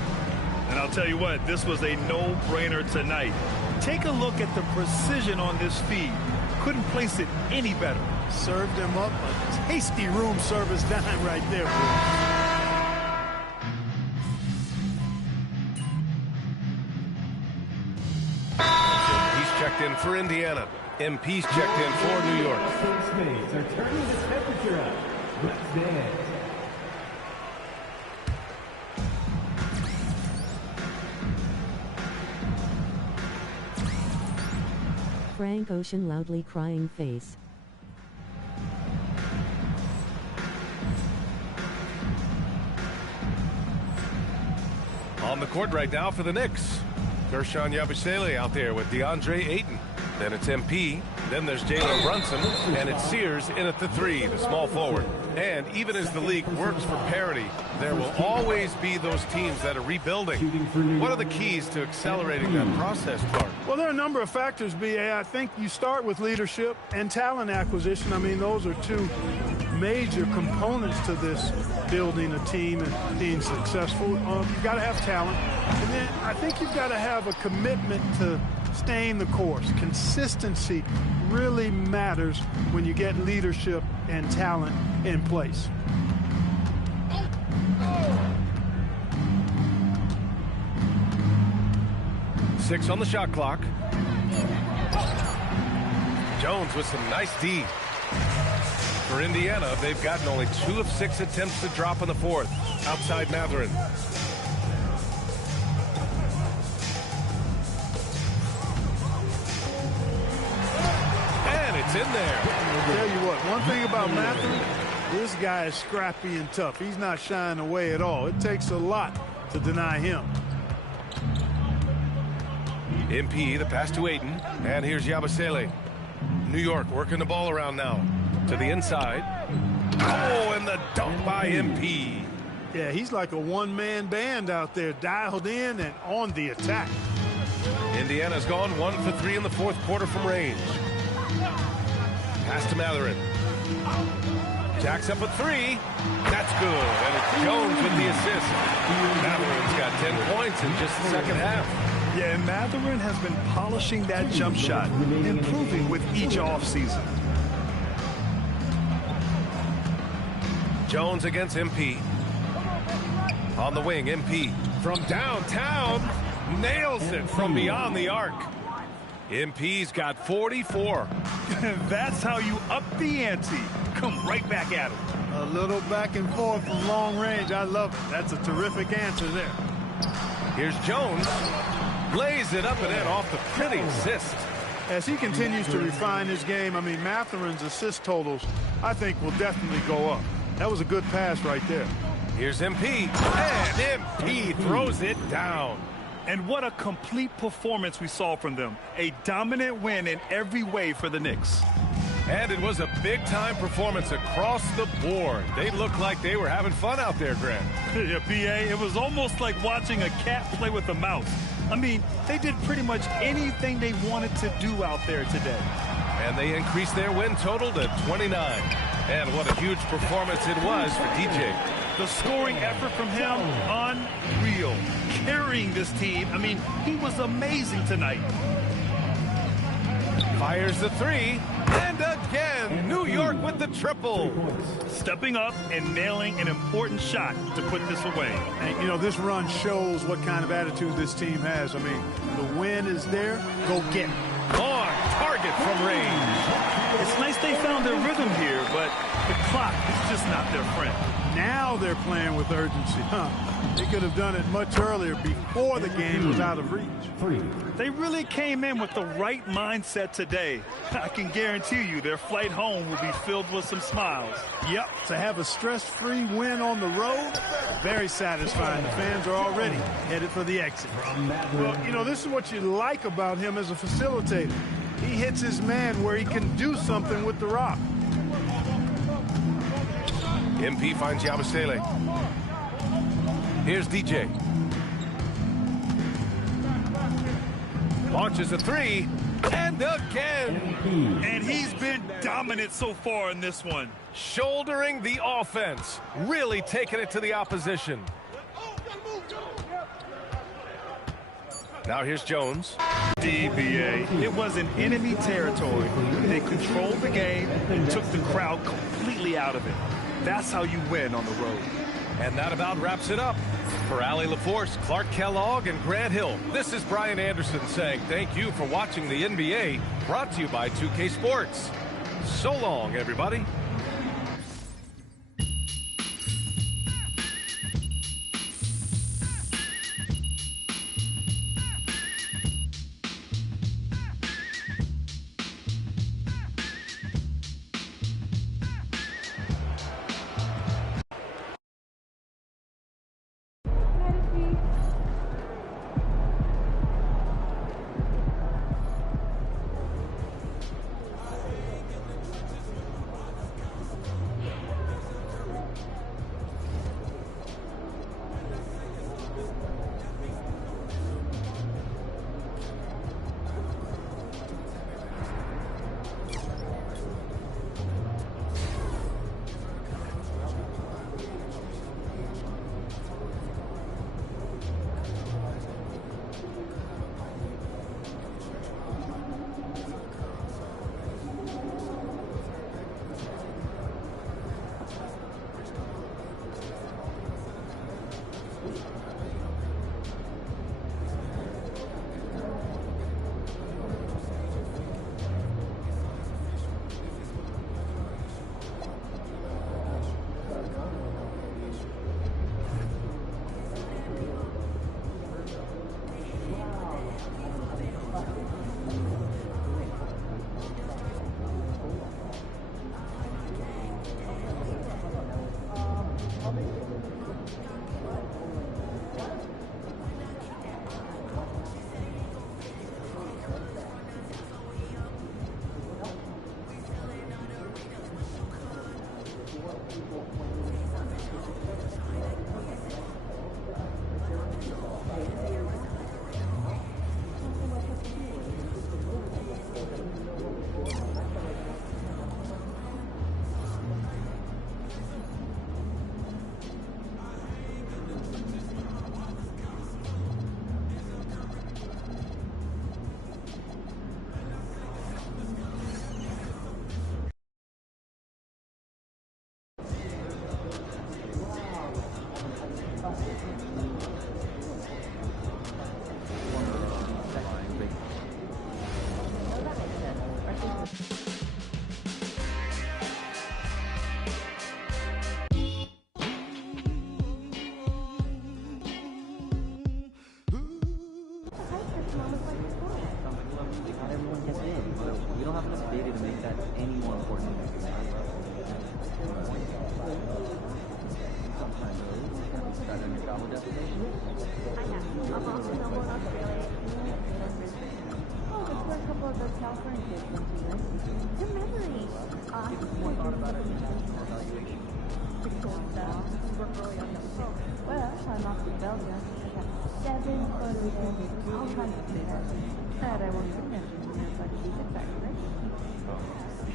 And I'll tell you what, this was a no-brainer tonight. Take a look at the precision on this feed. Couldn't place it any better. Served him up a tasty room service dime right there, boy. He's checked in for Indiana. MP's checked in for New York. Teammates are turning the temperature up. Let's dance. Frank Ocean loudly crying face. On the court right now for the Knicks. Guerschon Yabusele out there with DeAndre Ayton. Then it's MP. Then there's Jalen Brunson. And it's Sears in at the 3, the small forward. And even as the league works for parity, there will always be those teams that are rebuilding. What are the keys to accelerating that process, Clark? Well, there are a number of factors, B.A. I think you start with leadership and talent acquisition. I mean, those are two major components to this building a team and being successful. You've got to have talent. And then I think you've got to have a commitment to staying the course. Consistency really matters when you get leadership and talent in place. Six on the shot clock. Jones with some nice D. For Indiana, they've gotten only 2 of 6 attempts to drop in the fourth. Outside Mathurin. And it's in there. I'll tell you what, one thing about Mathurin, this guy is scrappy and tough. He's not shying away at all. It takes a lot to deny him. MP, the pass to Ayton. And here's Yabusele. New York working the ball around now. To the inside. Oh, and the dunk by MP. Yeah, he's like a one-man band out there, dialed in and on the attack. Indiana's gone 1 for 3 in the fourth quarter from range. Pass to Mathurin. Jacks up a 3. That's good. And it's Jones with the assist. Mathurin's got 10 points in just the second half. Yeah, and Mathurin has been polishing that jump shot, improving with each offseason. Jones against MP. On the wing, MP from downtown nails it from beyond the arc. MP's got 44. That's how you up the ante. Come right back at him. A little back and forth from long range. I love it. That's a terrific answer there. Here's Jones. Lays it up and in off the pretty assist. As he continues to refine his game, I mean, Mathurin's assist totals, I think, will definitely go up. That was a good pass right there. Here's MP. And MP throws it down. And what a complete performance we saw from them. A dominant win in every way for the Knicks. And it was a big-time performance across the board. They looked like they were having fun out there, Grant. Yeah, B.A., it was almost like watching a cat play with a mouse. I mean, they did pretty much anything they wanted to do out there today. And they increased their win total to 29. And what a huge performance it was for DJ. The scoring effort from him, unreal. Carrying this team, I mean, he was amazing tonight. Fires the 3, and again, New York with the triple. Stepping up and nailing an important shot to put this away. And, you know, this run shows what kind of attitude this team has. I mean, the win is there, go get it. On target from range. It's nice they found their rhythm here, but the clock is just not their friend. Now they're playing with urgency, huh? They could have done it much earlier before the game was out of reach. They really came in with the right mindset today. I can guarantee you their flight home will be filled with some smiles. Yep, to have a stress-free win on the road, very satisfying. The fans are already headed for the exit. Well, you know, this is what you like about him as a facilitator. He hits his man where he can do something with the rock. MP finds Yabusele. Here's DJ. Launches a 3, and again. And he's been dominant so far in this one. Shouldering the offense, really taking it to the opposition. Now here's Jones. DBA. It was in enemy territory. They controlled the game and took the crowd completely out of it. That's how you win on the road. And that about wraps it up. For Allie LaForce, Clark Kellogg, and Grant Hill, this is Brian Anderson saying thank you for watching the NBA, brought to you by 2K Sports. So long, everybody.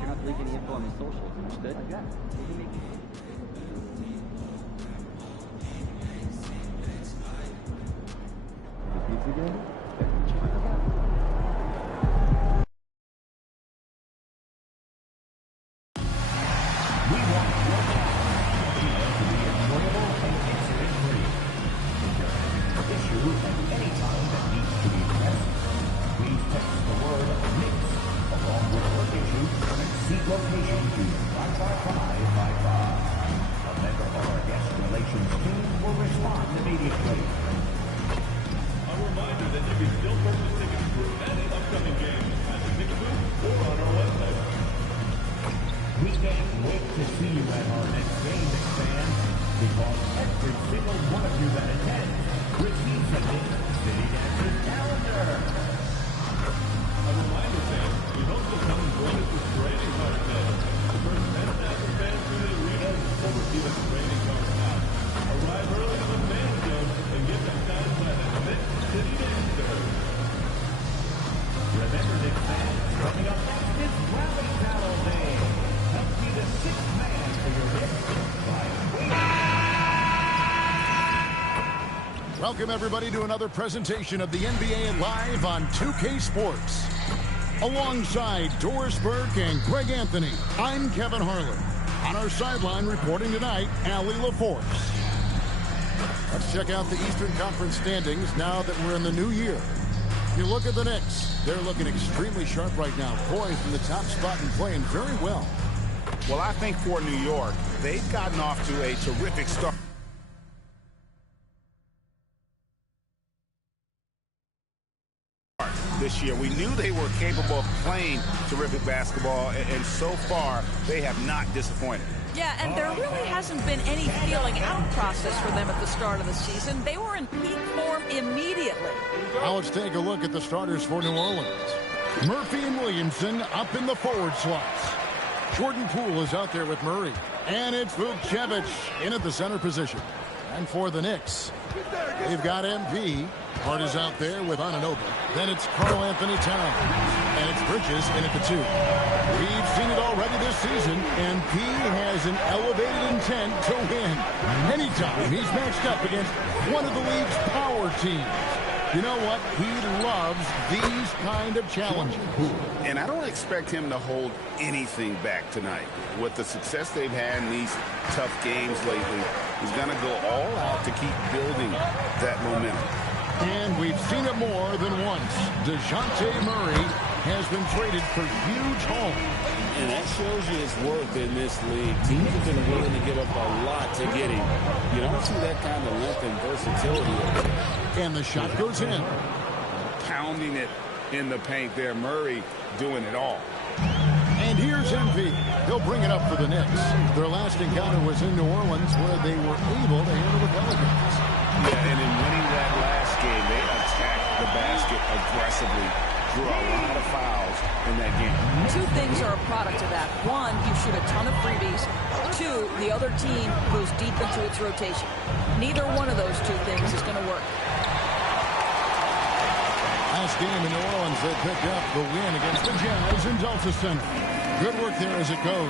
You're not leaking the info on the socials, understood? Yeah. Welcome, everybody, to another presentation of the NBA Live on 2K Sports. Alongside Doris Burke and Greg Anthony, I'm Kevin Harlan. On our sideline reporting tonight, Allie LaForce. Let's check out the Eastern Conference standings now that we're in the new year. If you look at the Knicks, they're looking extremely sharp right now, poised in the top spot and playing very well. Well, I think for New York, they've gotten off to a terrific start this year. We knew they were capable of playing terrific basketball, and so far, they have not disappointed. Yeah, and there really hasn't been any feeling out process for them at the start of the season. They were in peak form immediately. Now let's take a look at the starters for New Orleans. Murphy and Williamson up in the forward slots. Jordan Poole is out there with Murray. And it's Vukcevic in at the center position. And for the Knicks, they've got MP. Hart is out there with Anunoby. Then it's Karl Anthony Towns. And it's Bridges in at the 2. We've seen it already this season. MP has an elevated intent to win. Anytime he's matched up against one of the league's power teams. You know what? He loves these kind of challenges. And I don't expect him to hold anything back tonight. With the success they've had in these tough games lately, he's going to go all out to keep building that momentum. And we've seen it more than once. DeJounte Murray has been traded for huge haul. And that shows you his worth in this league. Teams have been willing to give up a lot to get him. You don't see that kind of length and versatility. And the shot goes in. Pounding it in the paint there. Murray doing it all. And here's MP. He'll bring it up for the Knicks. Their last encounter was in New Orleans, where they were able to handle the Pelicans. Yeah, and in winning that last game, they attacked the basket aggressively. Drew a lot of fouls in that game. Two things are a product of that. One, you shoot a ton of freebies. Two, the other team goes deep into its rotation. Neither one of those two things is going to work. Last game in New Orleans, they picked up the win against the Jazz in Delta Center. Good work there as it goes.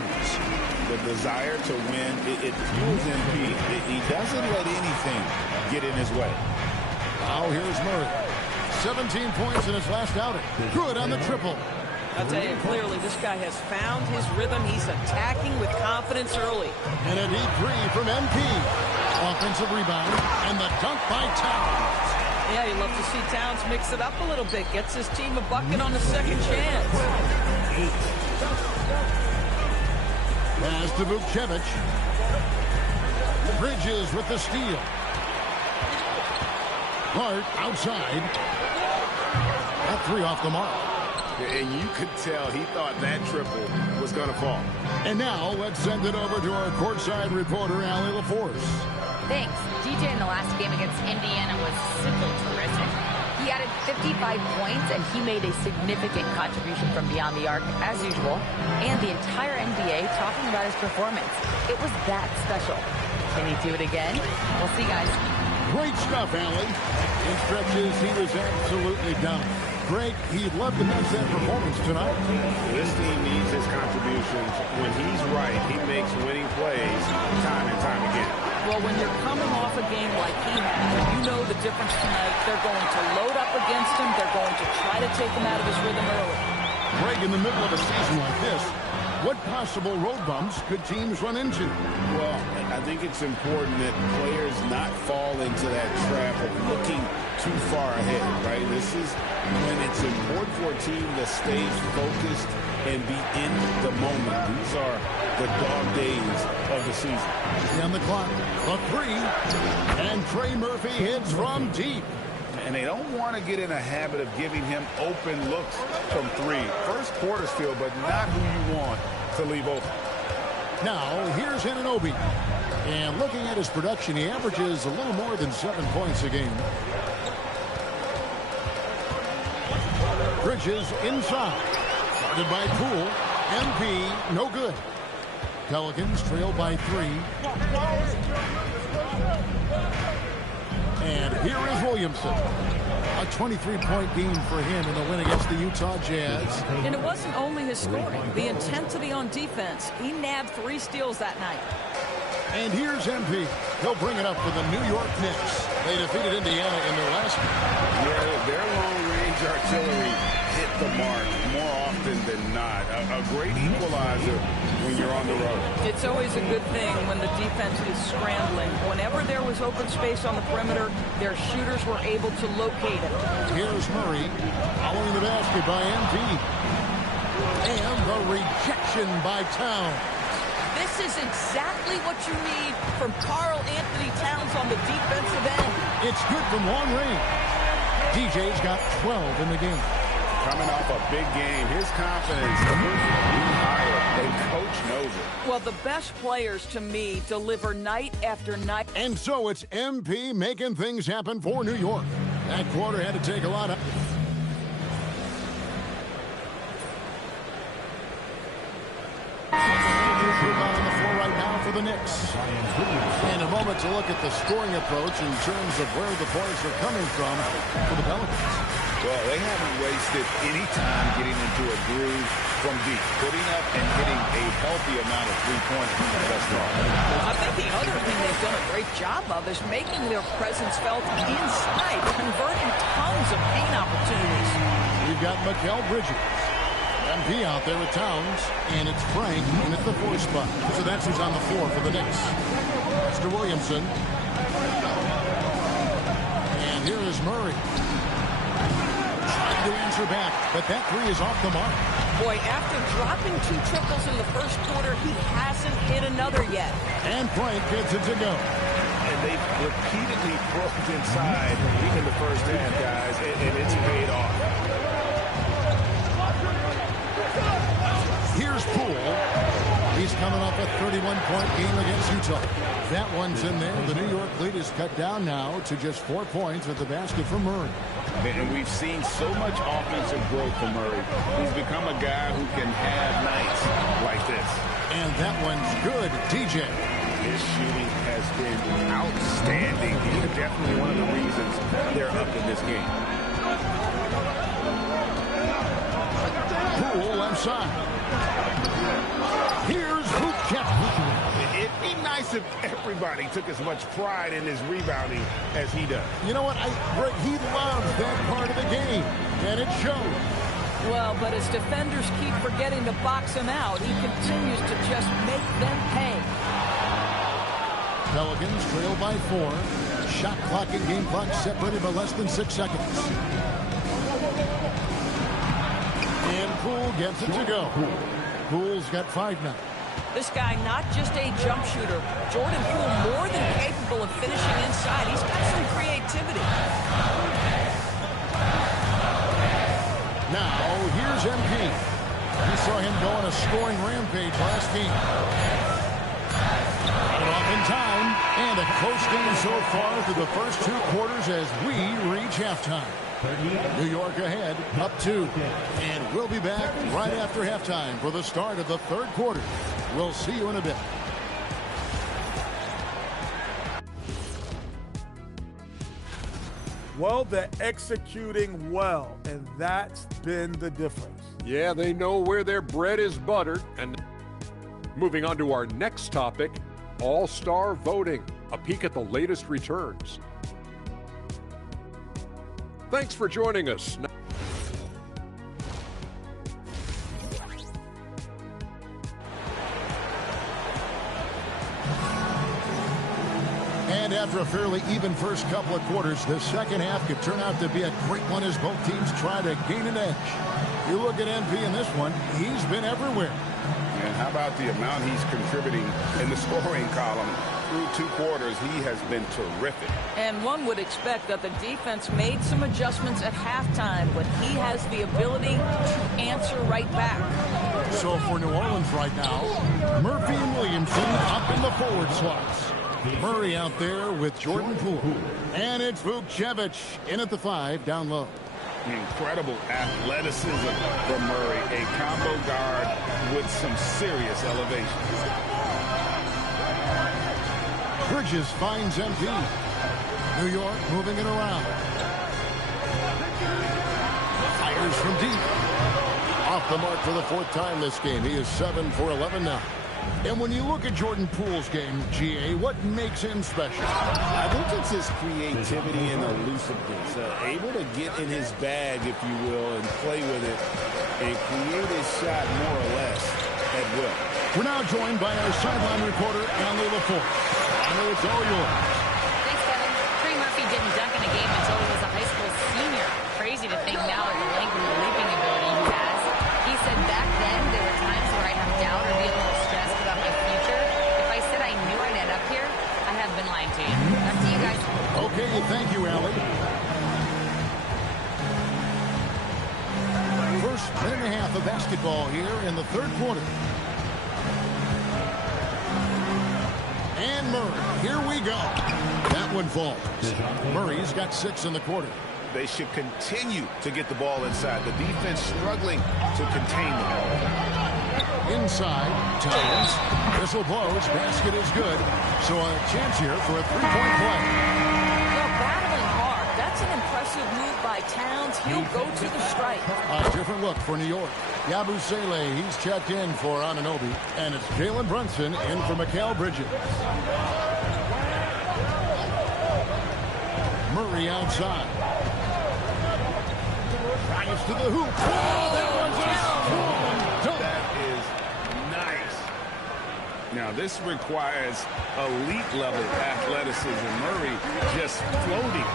The desire to win, it fuels MP. He doesn't let anything get in his way. Now here's Murray. 17 points in his last outing. Good on the triple. I'll tell you, clearly, this guy has found his rhythm. He's attacking with confidence early. And a deep three from MP. Offensive rebound, and the dunk by Towns. Yeah, you love to see Towns mix it up a little bit. Gets his team a bucket on a second chance. Pass to Vukcevic. Bridges with the steal. Hart outside. That three off the mark. And you could tell he thought that triple was going to fall. And now let's send it over to our courtside reporter, Allie LaForce. Thanks. DJ in the last game against Indiana was simply terrific. He added 55 points, and he made a significant contribution from beyond the arc, as usual, and the entire NBA talking about his performance. It was that special. Can he do it again? We'll see, guys. Great stuff, Allie. In stretches, he was absolutely down. Greg, he loved to match that performance tonight. This team needs his contributions. When he's right, he makes winning plays time and time again. Well, when you're coming off a game like he had, you know the difference tonight. They're going to load up against him. They're going to try to take him out of his rhythm early. Greg, in the middle of a season like this, what possible road bumps could teams run into? Well, I think it's important that players not fall into that trap of looking too far ahead, right? This is when it's important for a team to stay focused and be in the moment. These are the dog days of the season. On the clock, a three, and Trey Murphy hits from deep. And they don't want to get in a habit of giving him open looks from three. First quarter still, but not who you want to leave open. Now, here's Anunoby. And looking at his production, he averages a little more than 7 points a game. Bridges inside. Guarded by Poole. MP, no good. Pelicans trail by 3. And here is Williamson. A 23-point game for him in the win against the Utah Jazz. And it wasn't only his scoring. The intensity on defense. He nabbed 3 steals that night. And here's MP. He'll bring it up for the New York Knicks. They defeated Indiana in their last game. Yeah, their long-range artillery hit the mark more often than not. A great equalizer when you're on the road. It's always a good thing when the defense is scrambling. Whenever there was open space on the perimeter, their shooters were able to locate it. Here's Murray following the basket by MP. And the rejection by Towns. This is exactly what you need from Karl Anthony Towns on the defensive end. It's good from long range. DJ's got 12 in the game. Coming off a big game, his confidence is higher, and coach knows it. Well, the best players, to me, deliver night after night. And so it's MP making things happen for New York. That quarter had to take a lot of... on the floor right now for the Knicks. In a moment to look at the scoring approach in terms of where the points are coming from for the Pelicans. Well, they haven't wasted any time getting into a groove from deep, putting up and hitting a healthy amount of three-pointers thus far. I think the other thing they've done a great job of is making their presence felt inside, converting tons of paint opportunities. We've got Mikal Bridges. MP out there with Towns, and it's Frank in at the 4 spot. So that's who's on the floor for the Knicks. Mr. Williamson. And here is Murray. Trying to answer back, but that 3 is off the mark. Boy, after dropping 2 triples in the first quarter, he hasn't hit another yet. And Frank gets it to go. And they've repeatedly probed inside in the first half, guys, and it's paid off. Here's Poole. He's coming off a 31-point game against Utah. That one's in there. The New York lead is cut down now to just 4 points at the basket for Murray. And we've seen so much offensive growth from Murray. He's become a guy who can have nights like this. And that one's good. DJ. His shooting has been outstanding. He's definitely one of the reasons they're up in this game. Poole left side. Here's Vucevic. It'd be nice if everybody took as much pride in his rebounding as he does. You know what? Greg, he loves that part of the game, and it shows. Well, but as defenders keep forgetting to box him out, he continues to just make them pay. Pelicans trail by 4. Shot clock and game clock separated by less than 6 seconds. And Poole gets it to go. Poole's got 5 now. This guy, not just a jump shooter. Jordan Poole, more than capable of finishing inside. He's got some creativity. Now, here's MP. We saw him go on a scoring rampage last game. Got it off in time, and a close game so far through the first 2 quarters as we reach halftime. New York ahead, up 2. And we'll be back right after halftime for the start of the 3rd quarter. We'll see you in a bit. Well, they're executing well, and that's been the difference. Yeah, they know where their bread is buttered. And moving on to our next topic, All-Star voting. A peek at the latest returns. Thanks for joining us. And after a fairly even first couple of quarters, the second half could turn out to be a great one as both teams try to gain an edge. You look at MP in this one, he's been everywhere. And how about the amount he's contributing in the scoring column? Through 2 quarters, he has been terrific. And one would expect that the defense made some adjustments at halftime, but he has the ability to answer right back. So for New Orleans right now, Murphy and Williamson up in the forward slots. Murray out there with Jordan Poole. And it's Vucevic in at the 5 down low. Incredible athleticism from Murray. A combo guard with some serious elevation. Bridges finds MP. New York moving it around. Fires from deep. Off the mark for the 4th time this game. He is 7 for 11 now. And when you look at Jordan Poole's game, GA, what makes him special? I think it's his creativity and elusiveness. Able to get in his bag, if you will, and play with it and create his shot more or less at will. We're now joined by our sideline reporter, Anna LaForce. Anna, it's all yours. Thanks, Kevin. Trey Murphy didn't dunk in a game until he was a high school senior. Crazy to think now with the length and the leaping ability he has. He said back then there were times where I'd have doubt or be a little stressed about my future. If I said I knew I'd end up here, I have been lying to you. Back to you guys. Okay, thank you, Allie. First minute and a half of basketball here in the 3rd quarter. And Murray, here we go. That one falls. Murray's got 6 in the quarter. They should continue to get the ball inside. The defense struggling to contain the ball. Inside, Towns. Whistle blows. Basket is good. So a chance here for a 3-point play. They're battling hard. That's an impressive move by Towns. He'll go to the strike. A different look for New York. Yabusele, he's checked in for Anunoby. And it's Jalen Brunson in for Mikal Bridges. Murray outside. Drives to the hoop. Oh, that was a strong dunk. That is nice. Now, this requires elite-level athleticism. Murray just floating.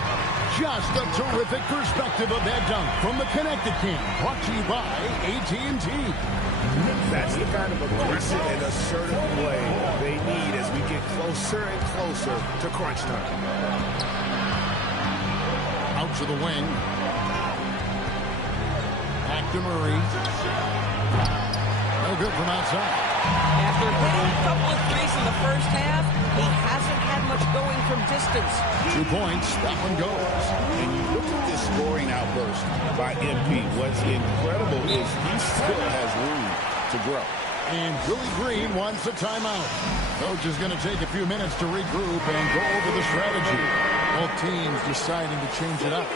Just a terrific perspective of that dunk from the Connected Cam. Brought to you by AT&T. That's the kind of aggressive and assertive play they need as we get closer and closer to crunch time. Out to the wing. Back to Murray. No good from outside. After hitting a couple of threes in the first half, he hasn't had much going from distance. 2 points. That one goes. And you look at this scoring outburst by MP. What's incredible is he still has room to grow. And Billy Green wants a timeout. Coach is going to take a few minutes to regroup and go over the strategy. Both teams deciding to change it up.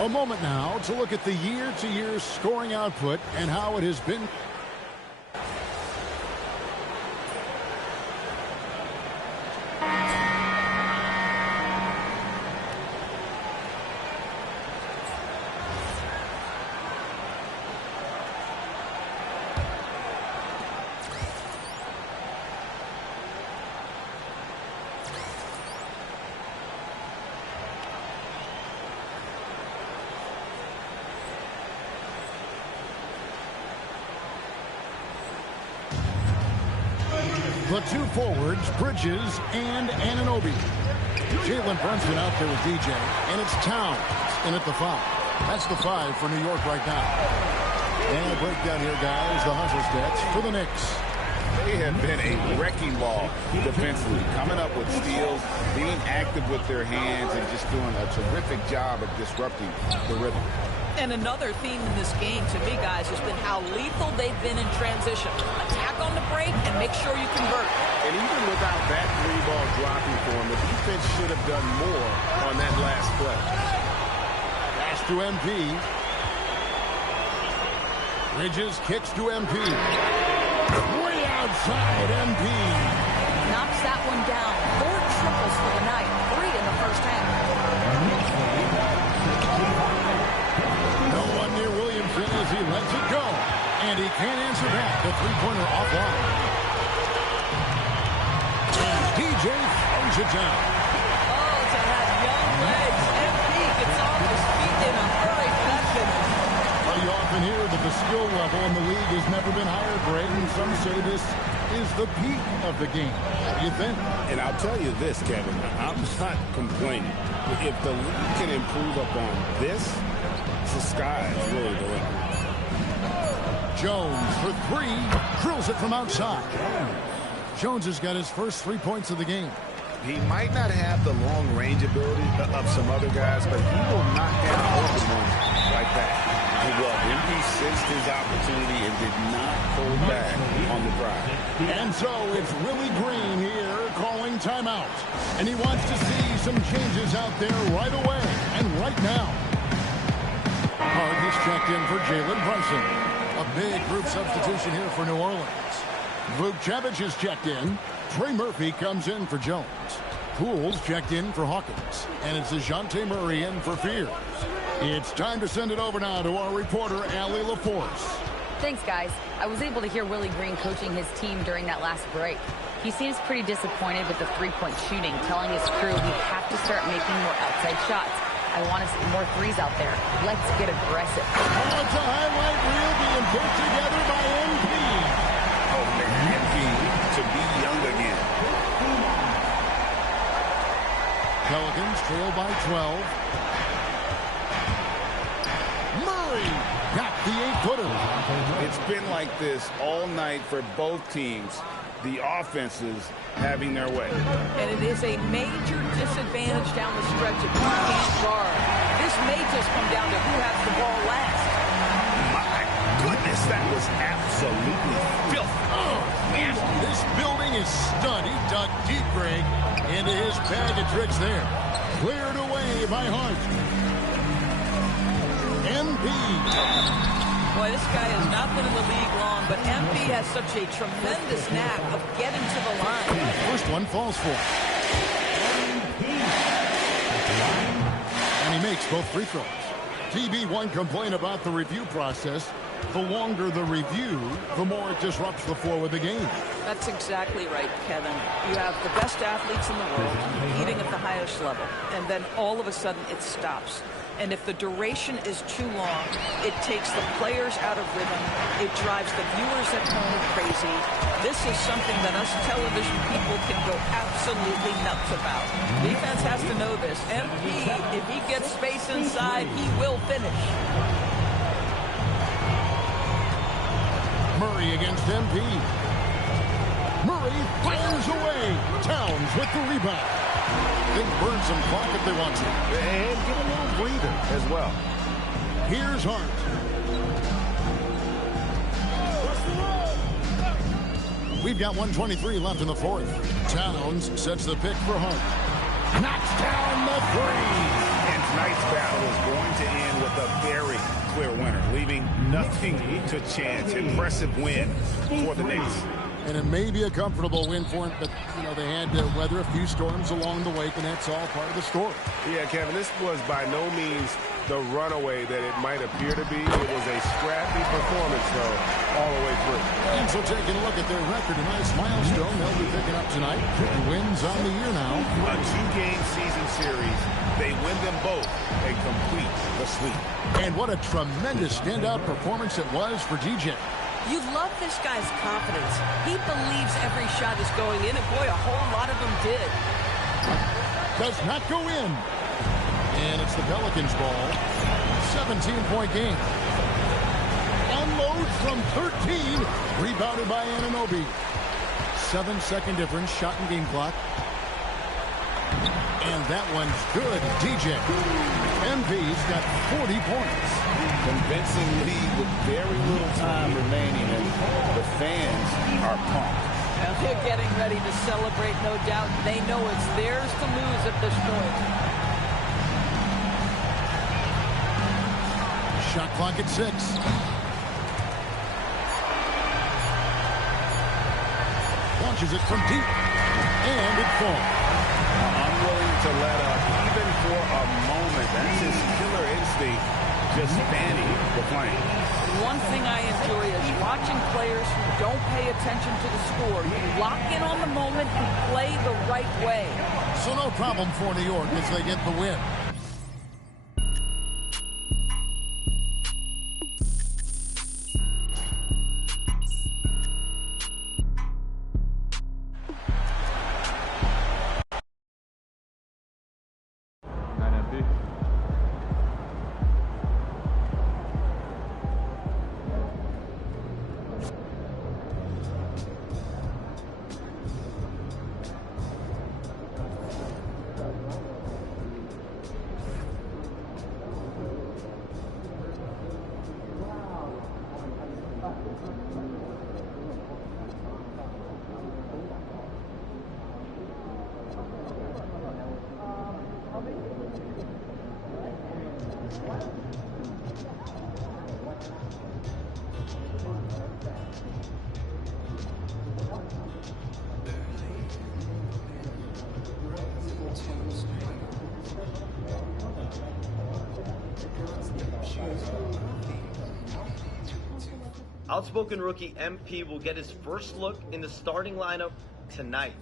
A moment now to look at the year-to-year scoring output and how it has been. The two forwards, Bridges and Anunoby. Jalen Brunson out there with DJ, and it's Towns in at the 5. That's the 5 for New York right now. And a breakdown here, guys. The hustle stats for the Knicks. They have been a wrecking ball defensively, coming up with steals, being active with their hands, and just doing a terrific job of disrupting the rhythm. And another theme in this game, to me, guys, has been how lethal they've been in transition. Attack on the break and make sure you convert. And even without that 3-ball dropping for him, the defense should have done more on that last play. Pass to MP. Bridges kicks to MP. Way outside MP. Knocks that one down. 4 triples for the night. 3 in the first half. As he lets it go, and he can't answer back. The three-pointer offline. And DJ throws it down. Oh, to have young legs. MP gets off his feet in a hurry for that finish. Well, you often hear that the skill level in the league has never been higher, Greg, and some say this is the peak of the game. What do you think? And I'll tell you this, Kevin, I'm not complaining. If the league can improve upon this, the sky is really the limit. Jones for 3, drills it from outside. Jones has got his first 3 points of the game. He might not have the long-range ability of some other guys, but he will knock down open ones like that. Well, MP sensed his opportunity and did not hold back on the drive. And so it's Willie Green here calling timeout. And he wants to see some changes out there right away and right now. Hart has checked in for Jalen Brunson. A big group substitution here for New Orleans. Vukcevic is checked in. Trey Murphy comes in for Jones. Pools checked in for Hawkins. And it's DeJounte Murray in for Fears. It's time to send it over now to our reporter, Allie LaForce. Thanks, guys. I was able to hear Willie Green coaching his team during that last break. He seems pretty disappointed with the three-point shooting, telling his crew we have to start making more outside shots. I want to see more threes out there. Let's get aggressive. Oh, it's a highlight reel being put together by MP. Oh, man, MP to be young again. Pelicans trail by 12. Murray got the 8-footer. It's been like this all night for both teams. The offenses having their way. And it is a major disadvantage down the stretch if you can't guard. This may just come down to who has the ball last. My goodness, that was absolutely filthy. Oh, man. This building is stunned. He dug deep, Greg, into his bag of tricks there. Cleared away by Hart. MP. Boy, this guy has not been in the league long, but MP has such a tremendous knack of getting to the line. First one falls for him. And he makes both free throws. TB1 complained about the review process. The longer the review, the more it disrupts the flow of the game. That's exactly right, Kevin. You have the best athletes in the world competing at the highest level, and then all of a sudden it stops. And if the duration is too long, it takes the players out of rhythm. It drives the viewers at home crazy. This is something that us television people can go absolutely nuts about. Defense has to know this. MP, if he gets space inside, he will finish. Murray against MP. Murray fires away. Towns with the rebound. They burn some clock if they want to. And get a little breather as well. Here's Hart. We've got 1:23 left in the fourth. Towns sets the pick for Hart. Knocks down the three. And tonight's battle is going to end with a very clear winner, leaving nothing to chance. Impressive win for the Knicks. And it may be a comfortable win for them, but, they had to weather a few storms along the way, and that's all part of the story. Yeah, Kevin, this was by no means the runaway that it might appear to be. It was a scrappy performance, though, all the way through. And so taking a look at their record, a nice milestone they'll be picking up tonight. 50 wins on the year now. A 2-game season series. They win them both and complete the sweep. And what a tremendous standout performance it was for DJ. You love this guy's confidence. He believes every shot is going in, and boy, a whole lot of them did. Does not go in. And it's the Pelicans' ball. 17-point game. Unloads from 13. Rebounded by Anunoby. 7-second difference. Shot and game clock. And that one's good. DJ. MP's got 40 points. Convincing lead with very little time remaining, and the fans are pumped. And they're getting ready to celebrate, no doubt. They know it's theirs to lose at this point. Shot clock at 6. Launches it from deep. And it falls. Unwilling to let up even for a moment. That's his killer instinct, just fanning the flame. One thing I enjoy is watching players who don't pay attention to the score. You lock in on the moment and play the right way. So no problem for New York as they get the win. Outspoken rookie MP will get his first look in the starting lineup tonight.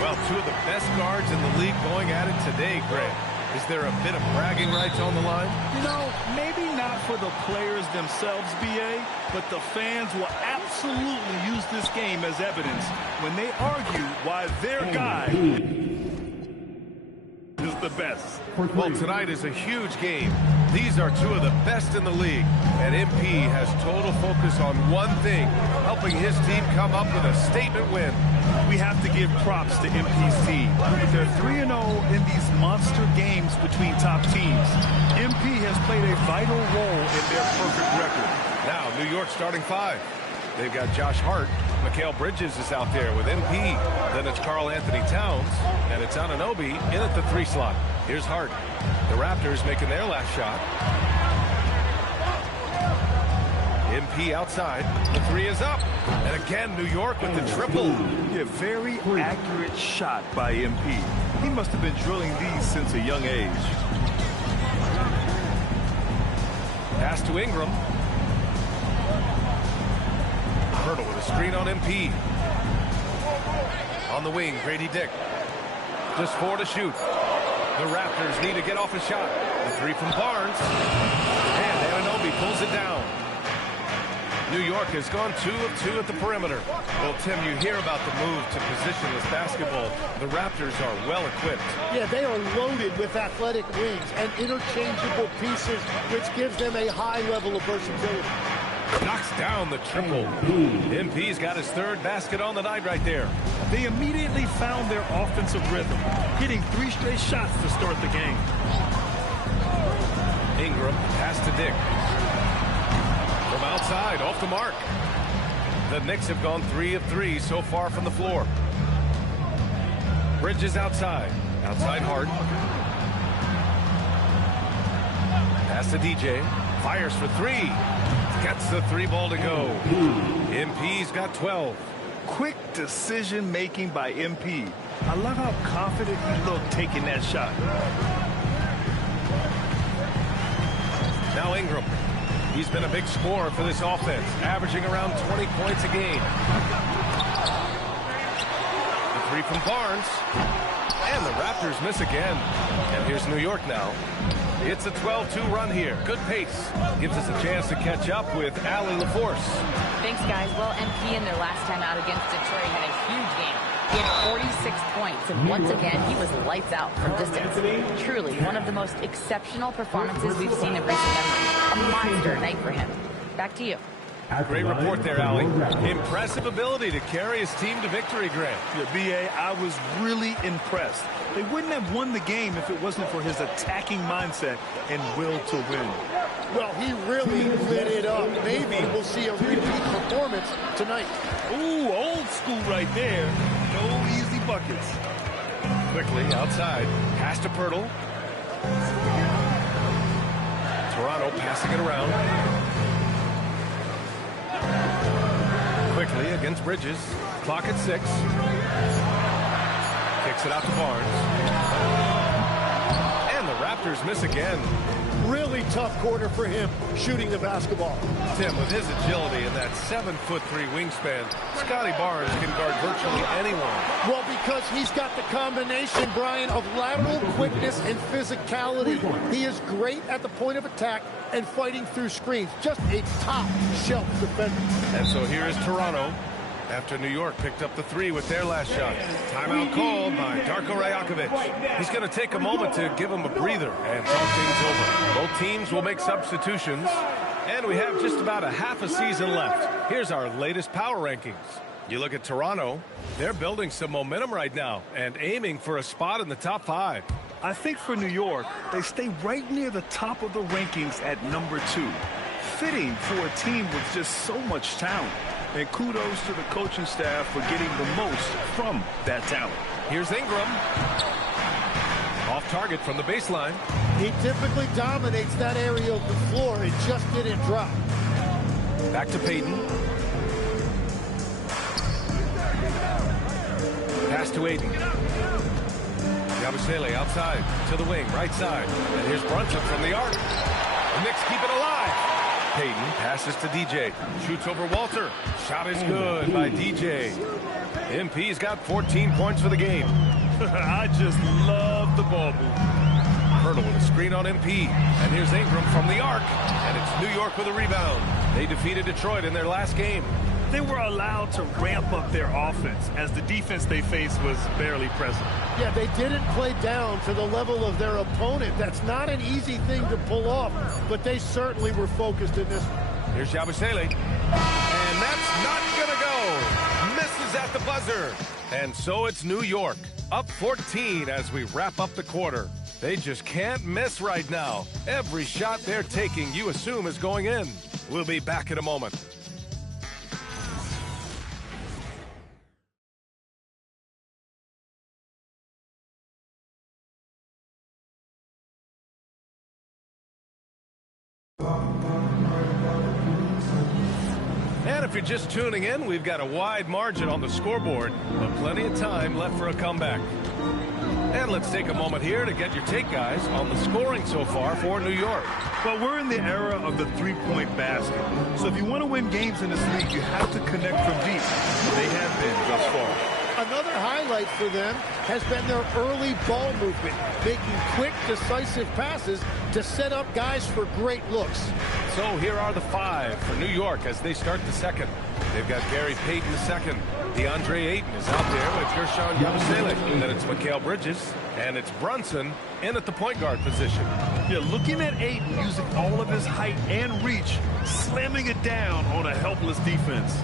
Well, two of the best guards in the league going at it today, Greg. Is there a bit of bragging rights on the line? You know, maybe not for the players themselves, BA, but the fans will absolutely use this game as evidence when they argue why their guy is the best. Well, tonight is a huge game. These are two of the best in the league, and MP has total focus on one thing, helping his team come up with a statement win. We have to give props to MP's team. They're 3-0 in these monster games between top teams. MP has played a vital role in their perfect record. Now, New York starting 5. They've got Josh Hart. Mikal Bridges is out there with MP. Then it's Karl Anthony Towns, and it's Anunoby in at the 3 slot. Here's Hart. The Raptors making their last shot. MP outside. The 3 is up. And again, New York with the triple. Yeah, very accurate shot by MP. He must have been drilling these since a young age. Pass to Ingram. Hurdle with a screen on MP. On the wing, Grady Dick. Just 4 to shoot. The Raptors need to get off a shot. The 3 from Barnes. And Anunoby pulls it down. New York has gone 2 of 2 at the perimeter. Well, Tim, you hear about the move to positionless basketball. The Raptors are well equipped. Yeah, they are loaded with athletic wings and interchangeable pieces, which gives them a high level of versatility. Knocks down the triple. MP's got his 3rd basket on the night right there. They immediately found their offensive rhythm, hitting 3 straight shots to start the game. Ingram, pass to Dick. From outside, off the mark. The Knicks have gone 3 of 3 so far from the floor. Bridges outside. Outside Hart. Pass to DJ. Fires for 3. Gets the 3 ball to go. MP's got 12. Quick decision-making by MP. I love how confident he looked taking that shot. Now Ingram. He's been a big scorer for this offense, averaging around 20 points a game. The 3 from Barnes. And the Raptors miss again. And here's New York now. It's a 12-2 run here. Good pace. Gives us a chance to catch up with Allie LaForce. Thanks, guys. Well, MP in their last time out against Detroit had a huge game. He had 46 points, and once again, he was lights out from distance. Truly, one of the most exceptional performances we've seen in recent memory. A monster night for him. Back to you. Great report there, Allie. Impressive ability to carry his team to victory, Grant. Yeah, B.A., I was really impressed. They wouldn't have won the game if it wasn't for his attacking mindset and will to win. Well, he really lit it up. Maybe we'll see a repeat performance tonight. Ooh, old school right there. No easy buckets. Quickly outside. Pass to Pirtle. Toronto passing it around. Quickly against Bridges. Clock at 6. Kicks it out to Barnes. And the Raptors miss again. Really tough quarter for him shooting the basketball. Tim, with his agility and that 7'3" wingspan, Scotty Barnes can guard virtually anyone. Well, because he's got the combination, Brian, of lateral quickness and physicality. He is great at the point of attack and fighting through screens. Just a top-shelf defender. And so here is Toronto after New York picked up the 3 with their last shot. Timeout called by Darko Rajakovic. He's going to take a moment to give him a breather and talk things over. Both teams will make substitutions, and we have just about a half a season left. Here's our latest power rankings. You look at Toronto, they're building some momentum right now and aiming for a spot in the top 5. I think for New York, they stay right near the top of the rankings at number 2. Fitting for a team with just so much talent. And kudos to the coaching staff for getting the most from that talent. Here's Ingram. Off target from the baseline. He typically dominates that area of the floor. It just didn't drop. Back to Payton. Pass to Aiden. Yabusele outside to the wing, right side. And here's Brunson from the arc. The Knicks keep it alive. Payton passes to DJ. Shoots over Walter. Shot is good by DJ. MP's got 14 points for the game. I just love the ball move. Hurdle with a screen on MP. And here's Ingram from the arc. And it's New York with a rebound. They defeated Detroit in their last game. They were allowed to ramp up their offense as the defense they faced was barely present. Yeah, they didn't play down to the level of their opponent. That's not an easy thing to pull off, but they certainly were focused in this one. Here's Yabusele. And that's not going to go. Misses at the buzzer. And so it's New York, up 14 as we wrap up the quarter. They just can't miss right now. Every shot they're taking, you assume, is going in. We'll be back in a moment. And if you're just tuning in, we've got a wide margin on the scoreboard, but plenty of time left for a comeback. And let's take a moment here to get your take, guys, on the scoring so far for New York. Well, we're in the era of the three-point basket. So if you want to win games in this league, you have to connect from deep. They have been thus far. Another highlight for them has been their early ball movement, making quick, decisive passes to set up guys for great looks. So here are the five for New York as they start the second. They've got Gary Payton the second. DeAndre Ayton is out there with Guerschon Yabusele. Then it's Mikal Bridges. And it's Brunson in at the point guard position. Yeah, looking at Ayton using all of his height and reach, slamming it down on a helpless defense.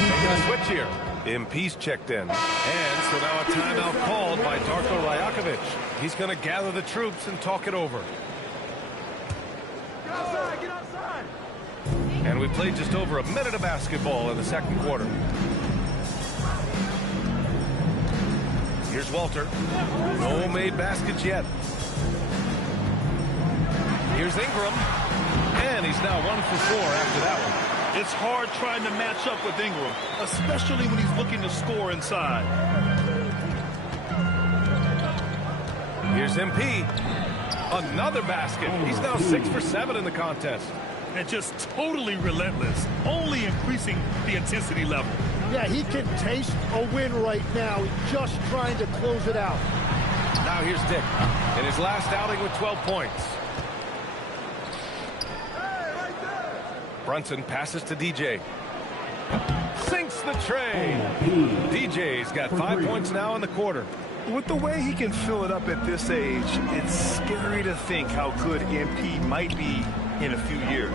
Making a switch here. MP's checked in. And so now a timeout called by Darko Rajakovic. He's going to gather the troops and talk it over. Get outside, get outside. And we played just over a minute of basketball in the second quarter. Here's Walter. No made baskets yet. Here's Ingram. And he's now 1 for 4 after that one. It's hard trying to match up with Ingram, especially when he's looking to score inside. Here's MP. Another basket. He's now 6 for 7 in the contest. And just totally relentless, only increasing the intensity level. Yeah, he can taste a win right now. He's just trying to close it out. Now here's Dick in his last outing with 12 points. Brunson passes to DJ. Sinks the tray. DJ's got 5 points now in the quarter. With the way he can fill it up at this age, it's scary to think how good MP might be in a few years.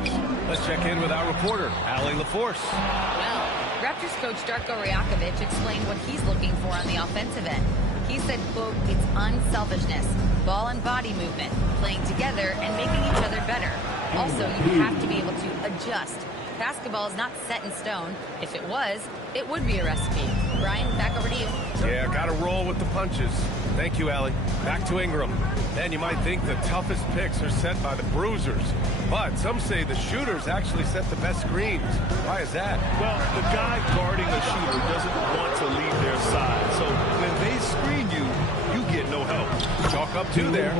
Let's check in with our reporter, Allie LaForce. Well, Raptors coach Darko Rajakovic explained what he's looking for on the offensive end. He said, quote, it's unselfishness, ball and body movement, playing together and making each other better. Also, you have to be able to adjust. Basketball is not set in stone. If it was, it would be a recipe. Brian, back over to you. Yeah, got to roll with the punches. Thank you, Allie. Back to Ingram. And you might think the toughest picks are set by the bruisers. But some say the shooters actually set the best screens. Why is that? Well, the guy guarding the shooter doesn't want to leave their side. So when they screen you, you get no help. Chalk up 2 there.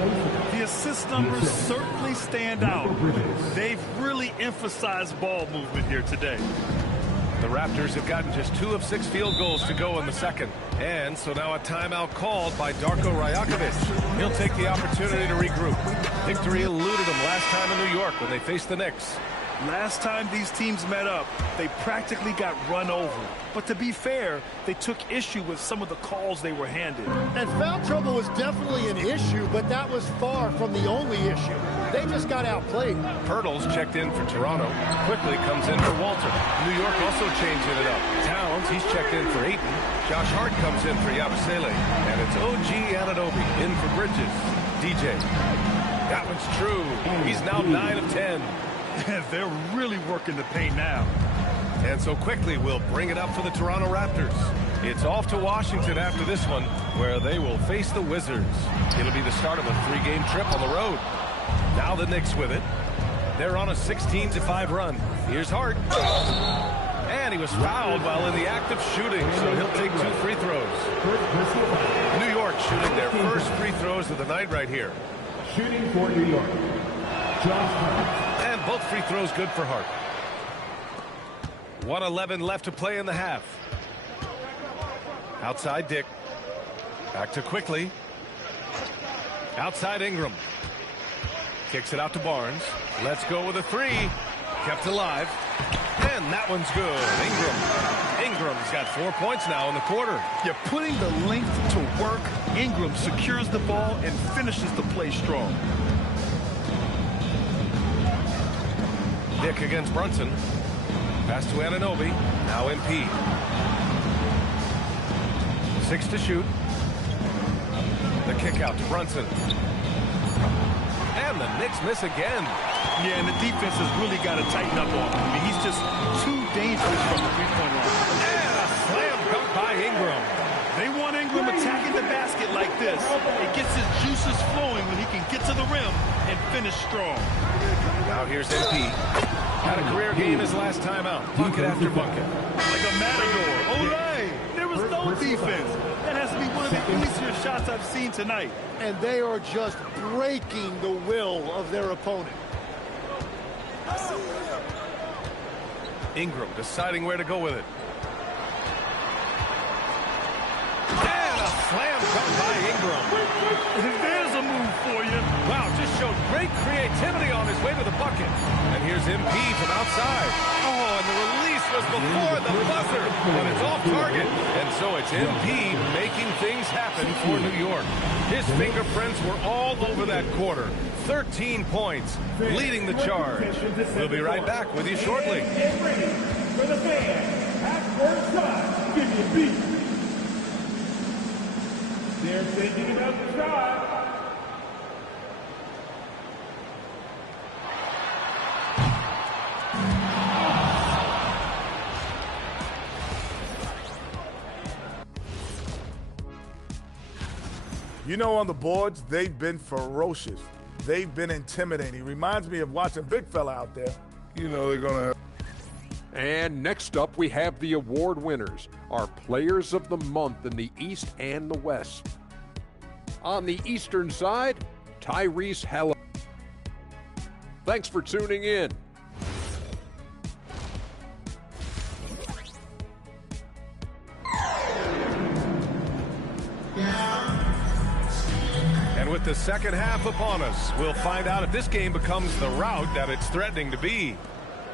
The assist numbers certainly stand out. They've really emphasized ball movement here today. The Raptors have gotten just 2 of 6 field goals to go in the second. And so now a timeout called by Darko Rajakovic. He'll take the opportunity to regroup. Victory eluded him last time in New York when they faced the Knicks. Last time these teams met up, they practically got run over. But to be fair, they took issue with some of the calls they were handed. And foul trouble was definitely an issue, but that was far from the only issue. They just got outplayed. Pirtle's checked in for Toronto. Quickly comes in for Walter. New York also changing it up. Towns, he's checked in for Ayton. Josh Hart comes in for Yabusele. And it's OG Anunoby in for Bridges. DJ. That one's true. He's now 9 of 10. They're really working the paint now. And so quickly we'll bring it up for the Toronto Raptors. It's off to Washington after this one, where they will face the Wizards. It'll be the start of a 3-game trip on the road. Now the Knicks with it. They're on a 16-5 run. Here's Hart. And he was fouled while in the act of shooting, so he'll take 2 free throws. New York shooting their first free throws of the night right here. Shooting for New York, Josh Hart. And both free throws good for Hart. 1:11 left to play in the half. Outside Dick. Back to Quickly. Outside Ingram. Kicks it out to Barnes. Let's go with a three. Kept alive. And that one's good. Ingram's got 4 points now in the quarter. You're putting the length to work. Ingram secures the ball and finishes the play strong. Dick against Brunson. Pass to Anunoby. Now MP. 6 to shoot. The kick out to Brunson. And the Knicks miss again. Yeah, and the defense has really got to tighten up on him. I mean, he's just too dangerous from the three-point line. And a slam dunk by Ingram. They want Ingram attacking the basket like this. It gets his juices flowing when he can get to the rim and finish strong. Now here's MP. Had a career game his last time out. Bucket after bucket. Like a matador. Olay! There was no defense. That has to be one of the easier shots I've seen tonight. And they are just breaking the will of their opponent. Ingram deciding where to go with it. And a slam dunk by Ingram. There's a move for you. Wow, just showed great creativity on his way to the bucket. And here's MP from outside. Oh, and the release was before the buzzer, but it's off target. And so it's MP making things happen for New York. His fingerprints were all over that quarter. 13 points, leading the charge. We'll be right back with you shortly. Get ready for the fans. Half-court shot. Give me a beat. They're taking it up the shot. You know, on the boards, they've been ferocious. They've been intimidating. Reminds me of watching big fella out there. You know they're going to have. And next up, we have the award winners, our Players of the Month in the East and the West. On the Eastern side, Tyrese Halliburton. Thanks for tuning in. And with the second half upon us, we'll find out if this game becomes the rout that it's threatening to be.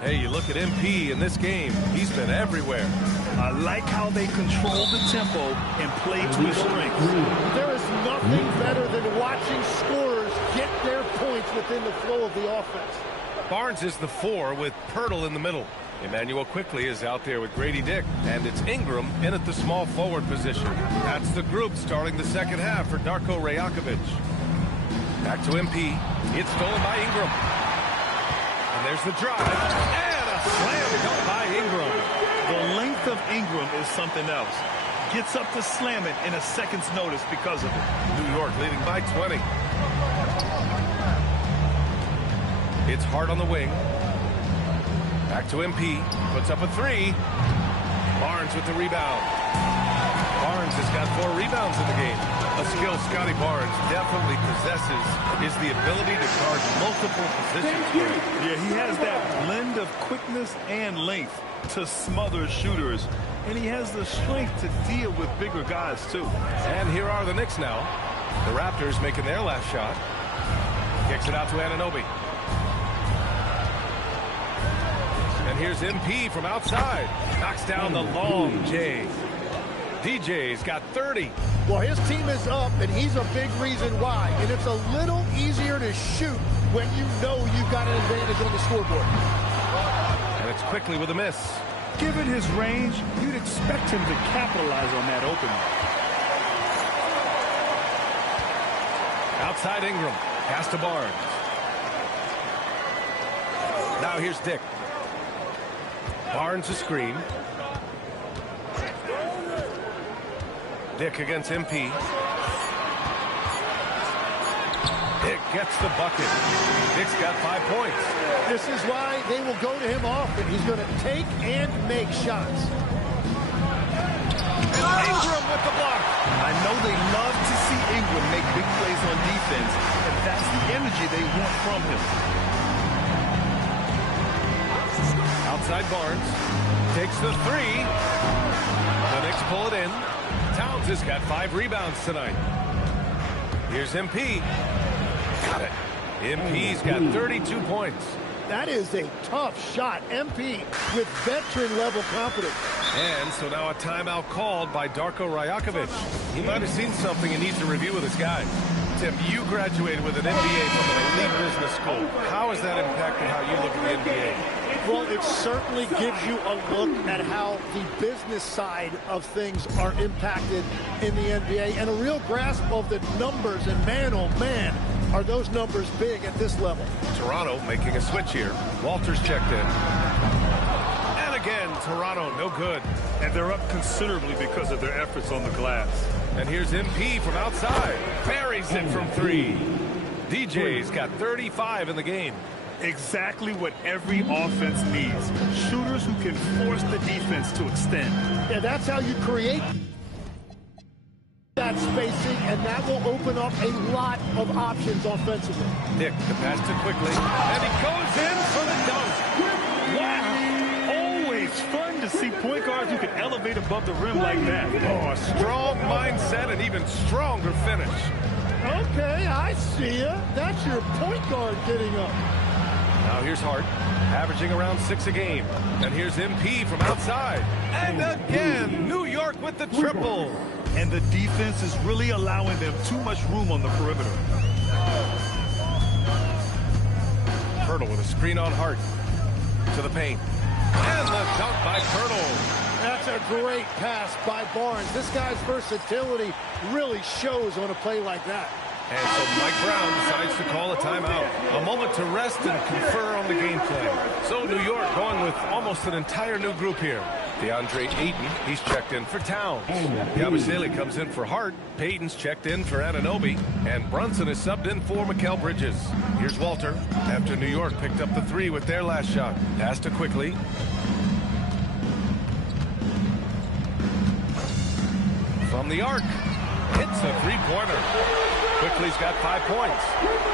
Hey, you look at MP in this game, he's been everywhere. I like how they control the tempo and play to his strengths. There is nothing better than watching scorers get their points within the flow of the offense. Barnes is the 4 with Pirtle in the middle. Emmanuel Quickly is out there with Grady Dick, and it's Ingram in at the small forward position. That's the group starting the second half for Darko Rajakovic. Back to MP. It's stolen by Ingram. And there's the drive. And a slam dunk by Ingram. The length of Ingram is something else. Gets up to slam it in a second's notice because of it. New York leading by 20. It's Hart on the wing. Back to MP. Puts up a 3. Barnes with the rebound. Barnes has got 4 rebounds in the game. A skill Scotty Barnes definitely possesses is the ability to guard multiple positions. Yeah, he has that blend of quickness and length to smother shooters. And he has the strength to deal with bigger guys, too. And here are the Knicks now. The Raptors making their last shot. Kicks it out to Anunoby. And here's MP from outside. Knocks down the long J. DJ's got 30. Well, his team is up, and he's a big reason why. And it's a little easier to shoot when you know you've got an advantage on the scoreboard. And it's Quickly with a miss. Given his range, you'd expect him to capitalize on that opening. Outside Ingram. Pass to Barnes. Now here's Dick. Barnes a screen. Dick against MP. Dick gets the bucket. Dick's got 5 points. This is why they will go to him often. He's going to take and make shots. Ingram with the block. I know they love to see Ingram make big plays on defense, and that's the energy they want from him. Outside Barnes. takes the three. The Knicks pull it in. Towns has got 5 rebounds tonight. Here's MP. Got it. MP's got 32 points. That is a tough shot. MP with veteran-level confidence. And so now a timeout called by Darko Rajakovic. He might have seen something and needs to review with his guys. Tim, you graduated with an MBA from an elite business school. How has that impacted how you look at the NBA? Well, it certainly gives you a look at how the business side of things are impacted in the NBA and a real grasp of the numbers. And man, oh man, are those numbers big at this level. Toronto making a switch here. Walters checked in. And again, Toronto no good. And they're up considerably because of their efforts on the glass. And here's MP from outside. Buries it from 3. DJ's got 35 in the game. Exactly what every offense needs. Shooters who can force the defense to extend. Yeah, that's how you create that spacing, and that will open up a lot of options offensively. Nick, the pass to Quickly, and he goes in for the dunk. Wow! Always fun to see point guards who can elevate above the rim like that. Oh, a strong mindset and even stronger finish. Okay, I see ya. That's your point guard getting up. Now here's Hart, averaging around 6 a game. And here's MP from outside. And again, New York with the triple. And the defense is really allowing them too much room on the perimeter. Pirtle with a screen on Hart. To the paint. And the dunk by Pirtle. That's a great pass by Barnes. This guy's versatility really shows on a play like that. And so Mike Brown decides to call a timeout. A moment to rest and confer on the game plan. So New York going with almost an entire new group here. DeAndre Ayton, he's checked in for Towns. Yabusele comes in for Hart. Payton's checked in for Anunoby. And Brunson is subbed in for Mikal Bridges. Here's Walter after New York picked up the 3 with their last shot. Pass to Quickly. From the arc. Hits a 3-pointer. Quickly's got 5 points.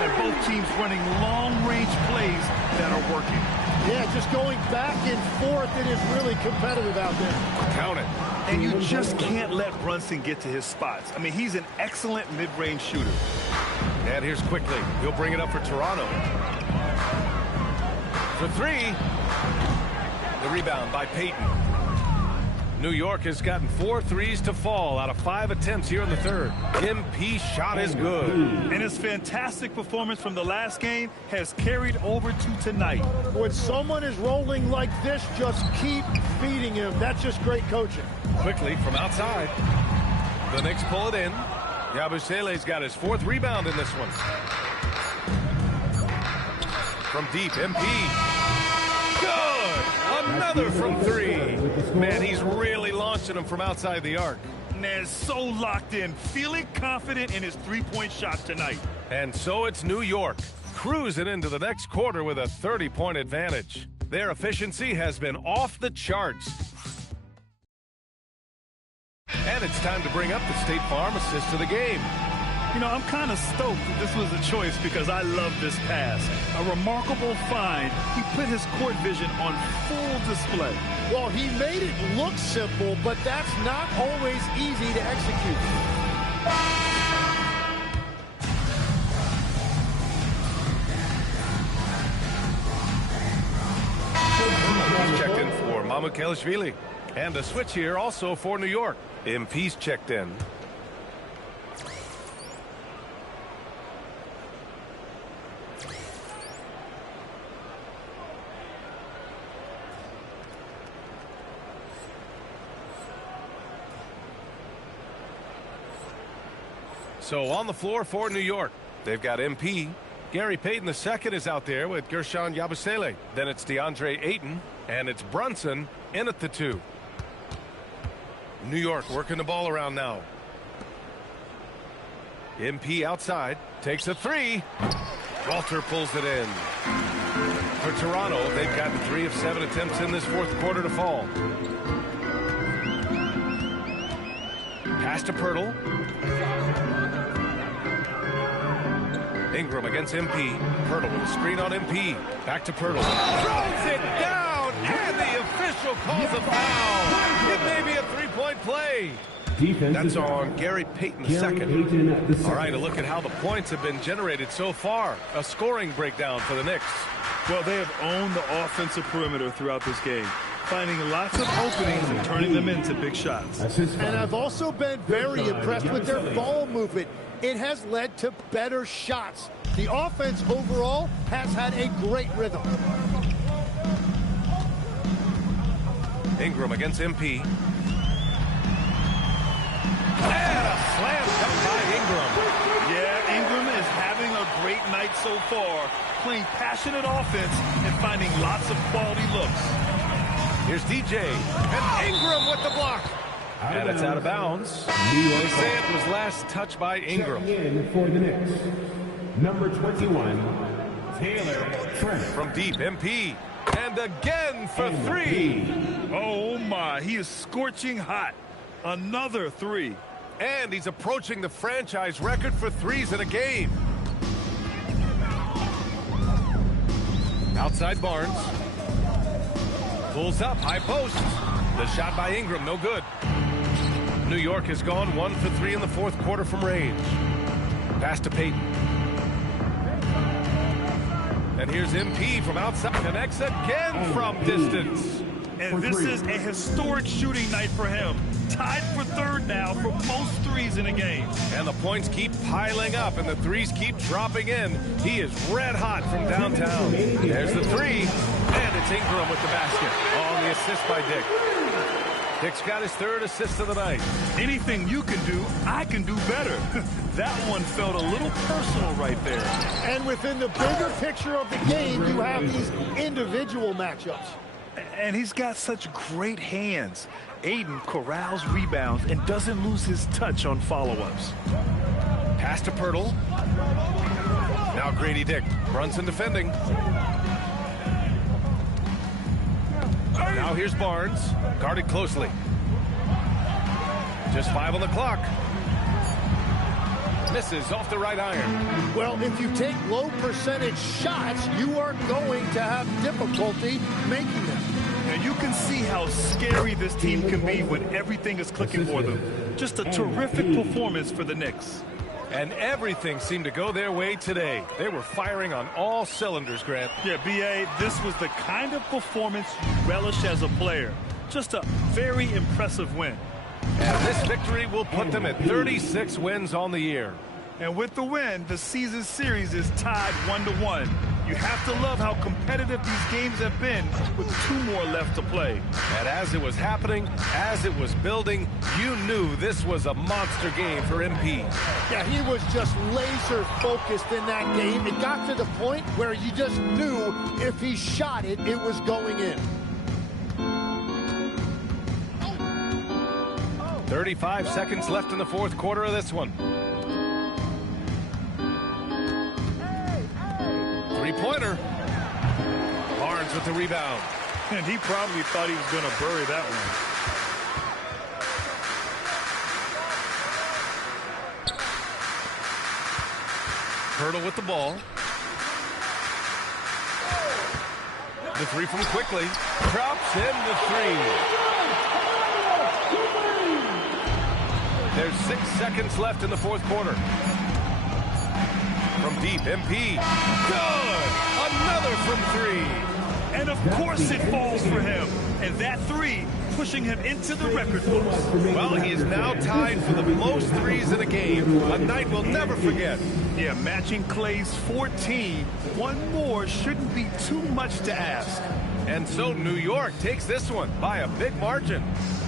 And both teams running long-range plays that are working. Yeah, just going back and forth. It is really competitive out there. Count it. And you just can't let Brunson get to his spots. I mean, he's an excellent mid-range shooter. And here's Quickly. He'll bring it up for Toronto. For 3. The rebound by Payton. New York has gotten 4 threes to fall out of 5 attempts here in the third. MP's shot is good. And his fantastic performance from the last game has carried over to tonight. When someone is rolling like this, just keep feeding him. That's just great coaching. Quickly from outside. The Knicks pull it in. Yabusele's got his 4th rebound in this one. From deep, MP. Good! Another from 3. Man, he's really launching him from outside the arc. Man, so locked in, feeling confident in his 3-point shot tonight. And so it's New York, cruising into the next quarter with a 30-point advantage. Their efficiency has been off the charts. And it's time to bring up the State Farm assist of the game. You know, I'm kind of stoked that this was a choice because I love this pass. A remarkable find. He put his court vision on full display. Well, he made it look simple, but that's not always easy to execute. He's checked in for Mamukelashvili. And a switch here also for New York. MP's checked in. So on the floor for New York, they've got MP. Gary Payton II is out there with Guerschon Yabusele. Then it's DeAndre Ayton, and it's Brunson in at the 2. New York working the ball around now. MP outside, takes a 3. Walter pulls it in. For Toronto, they've gotten 3 of 7 attempts in this 4th quarter to fall. Pass to Pirtle. Ingram against MP. Pirtle with a screen on MP. Back to Pirtle. Throws it down, and the official official calls a foul. It may be a three-point play. That's on Gary Payton II. All right, a look at how the points have been generated so far. A scoring breakdown for the Knicks. Well, they have owned the offensive perimeter throughout this game, finding lots of openings and turning them into big shots. And I've also been very impressed with their ball movement. It has led to better shots. The offense overall has had a great rhythm. Ingram against MP. And a slam dunk by Ingram. Yeah, Ingram is having a great night so far, playing passionate offense and finding lots of quality looks. Here's DJ, and Ingram with the block. And it's out of bounds. They say it was last touched by Ingram. For the Knicks, number 21, Taylor Trent. From deep, MP. And again for three. Oh, my. He is scorching hot. Another three. And he's approaching the franchise record for threes in a game. Outside Barnes. Pulls up, high post. The shot by Ingram, no good. New York has gone 1 for 3 in the fourth quarter from range. Pass to Payton. And here's MP from outside. Connects again from distance. And this is a historic shooting night for him. Tied for third now for most threes in a game. And the points keep piling up, and the threes keep dropping in. He is red hot from downtown. There's the three, and it's Ingram with the basket. On the assist by Dick. Dick's got his third assist of the night. Anything you can do, I can do better. That one felt a little personal right there. And within the bigger picture of the game, you have these individual matchups. And he's got such great hands. Aiden corrals rebounds and doesn't lose his touch on follow-ups. Pass to Pirtle. Now Grady Dick. Brunson defending. Now here's Barnes. Guarded closely. Just 5 on the clock. Misses off the right iron. Well, if you take low percentage shots, you are going to have difficulty making them. And you can see how scary this team can be when everything is clicking for them. Just a terrific performance for the Knicks. And everything seemed to go their way today. They were firing on all cylinders, Grant. Yeah, B.A., this was the kind of performance you relish as a player. Just a very impressive win. And this victory will put them at 36 wins on the year. And with the win, the season series is tied 1-1. You have to love how competitive these games have been with 2 more left to play. And as it was happening, as it was building, you knew this was a monster game for MP. Yeah, he was just laser focused in that game. It got to the point where you just knew if he shot it, it was going in. 35 seconds left in the fourth quarter of this one. Three-pointer. Barnes with the rebound. And he probably thought he was going to bury that one. Pirtle with the ball. The three from Quickly. Drops in the three. There's 6 seconds left in the fourth quarter. From deep, MP. Good! Another from three. And of course it falls for him. And that three pushing him into the record books. Well, he is now tied for the most threes in a game. A night we'll never forget. Yeah, matching Clay's 14. One more shouldn't be too much to ask. And so New York takes this one by a big margin.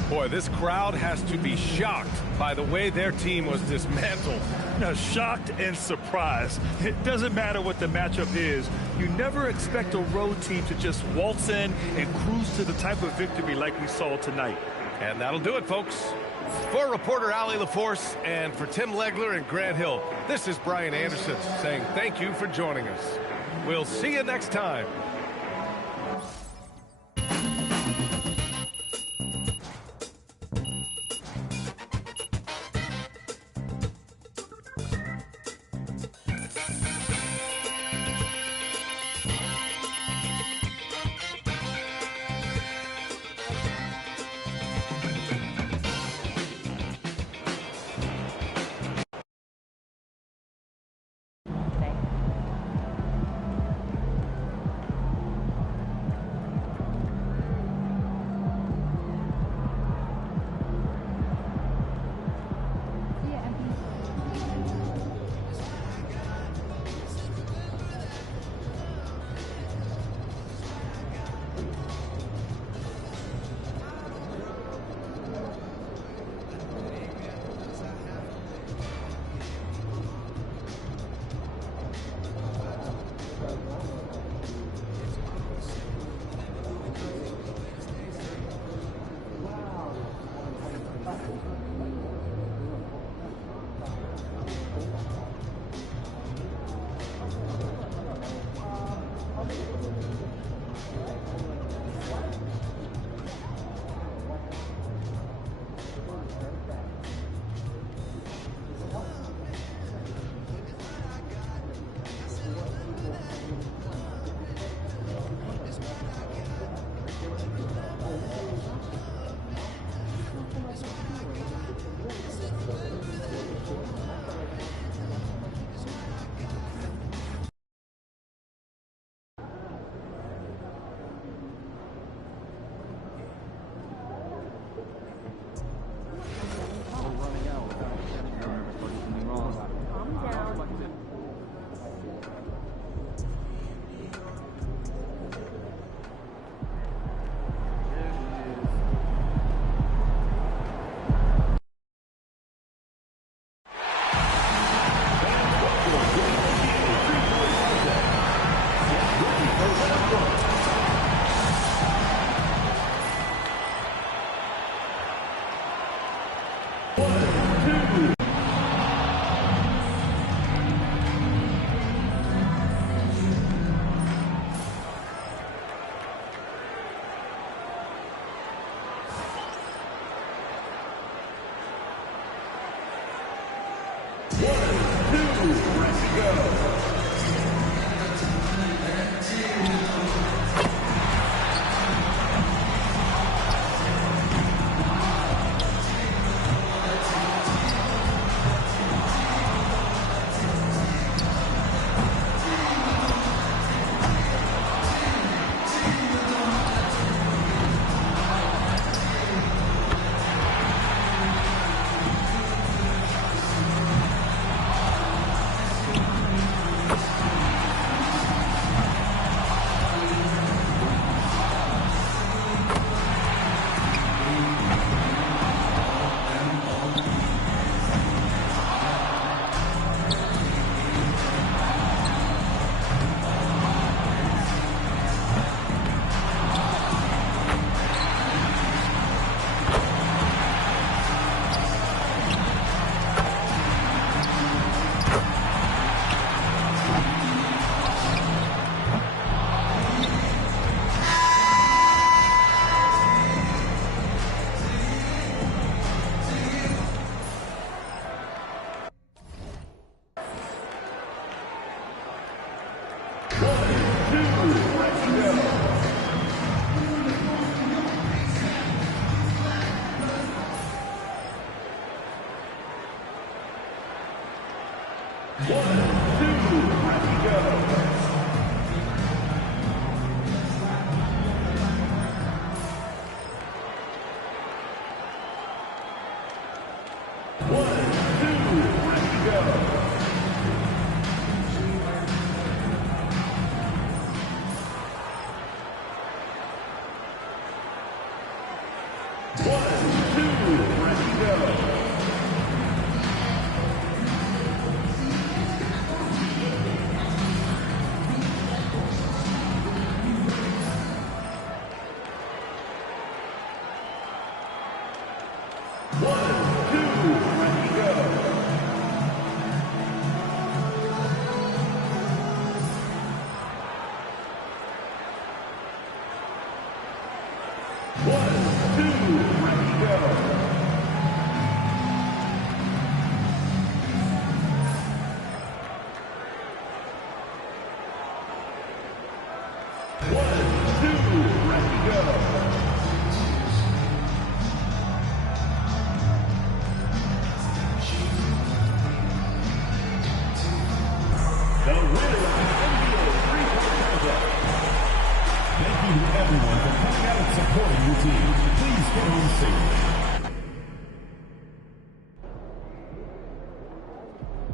Boy, this crowd has to be shocked by the way their team was dismantled. Now, shocked and surprised. It doesn't matter what the matchup is. You never expect a road team to just waltz in and cruise to the type of victory like we saw tonight. And that'll do it, folks. For reporter Allie LaForce and for Tim Legler and Grant Hill, this is Brian Anderson saying thank you for joining us. We'll see you next time.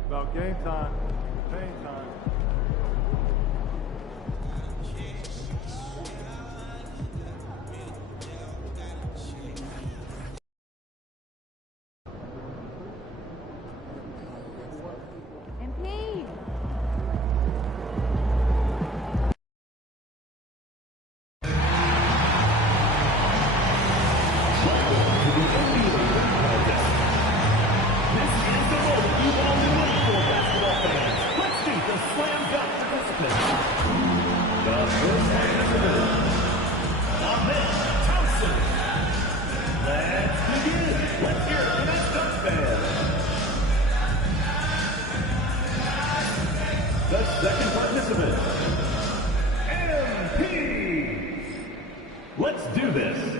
About game time, pain time. MP! The second participant, MP. Let's do this.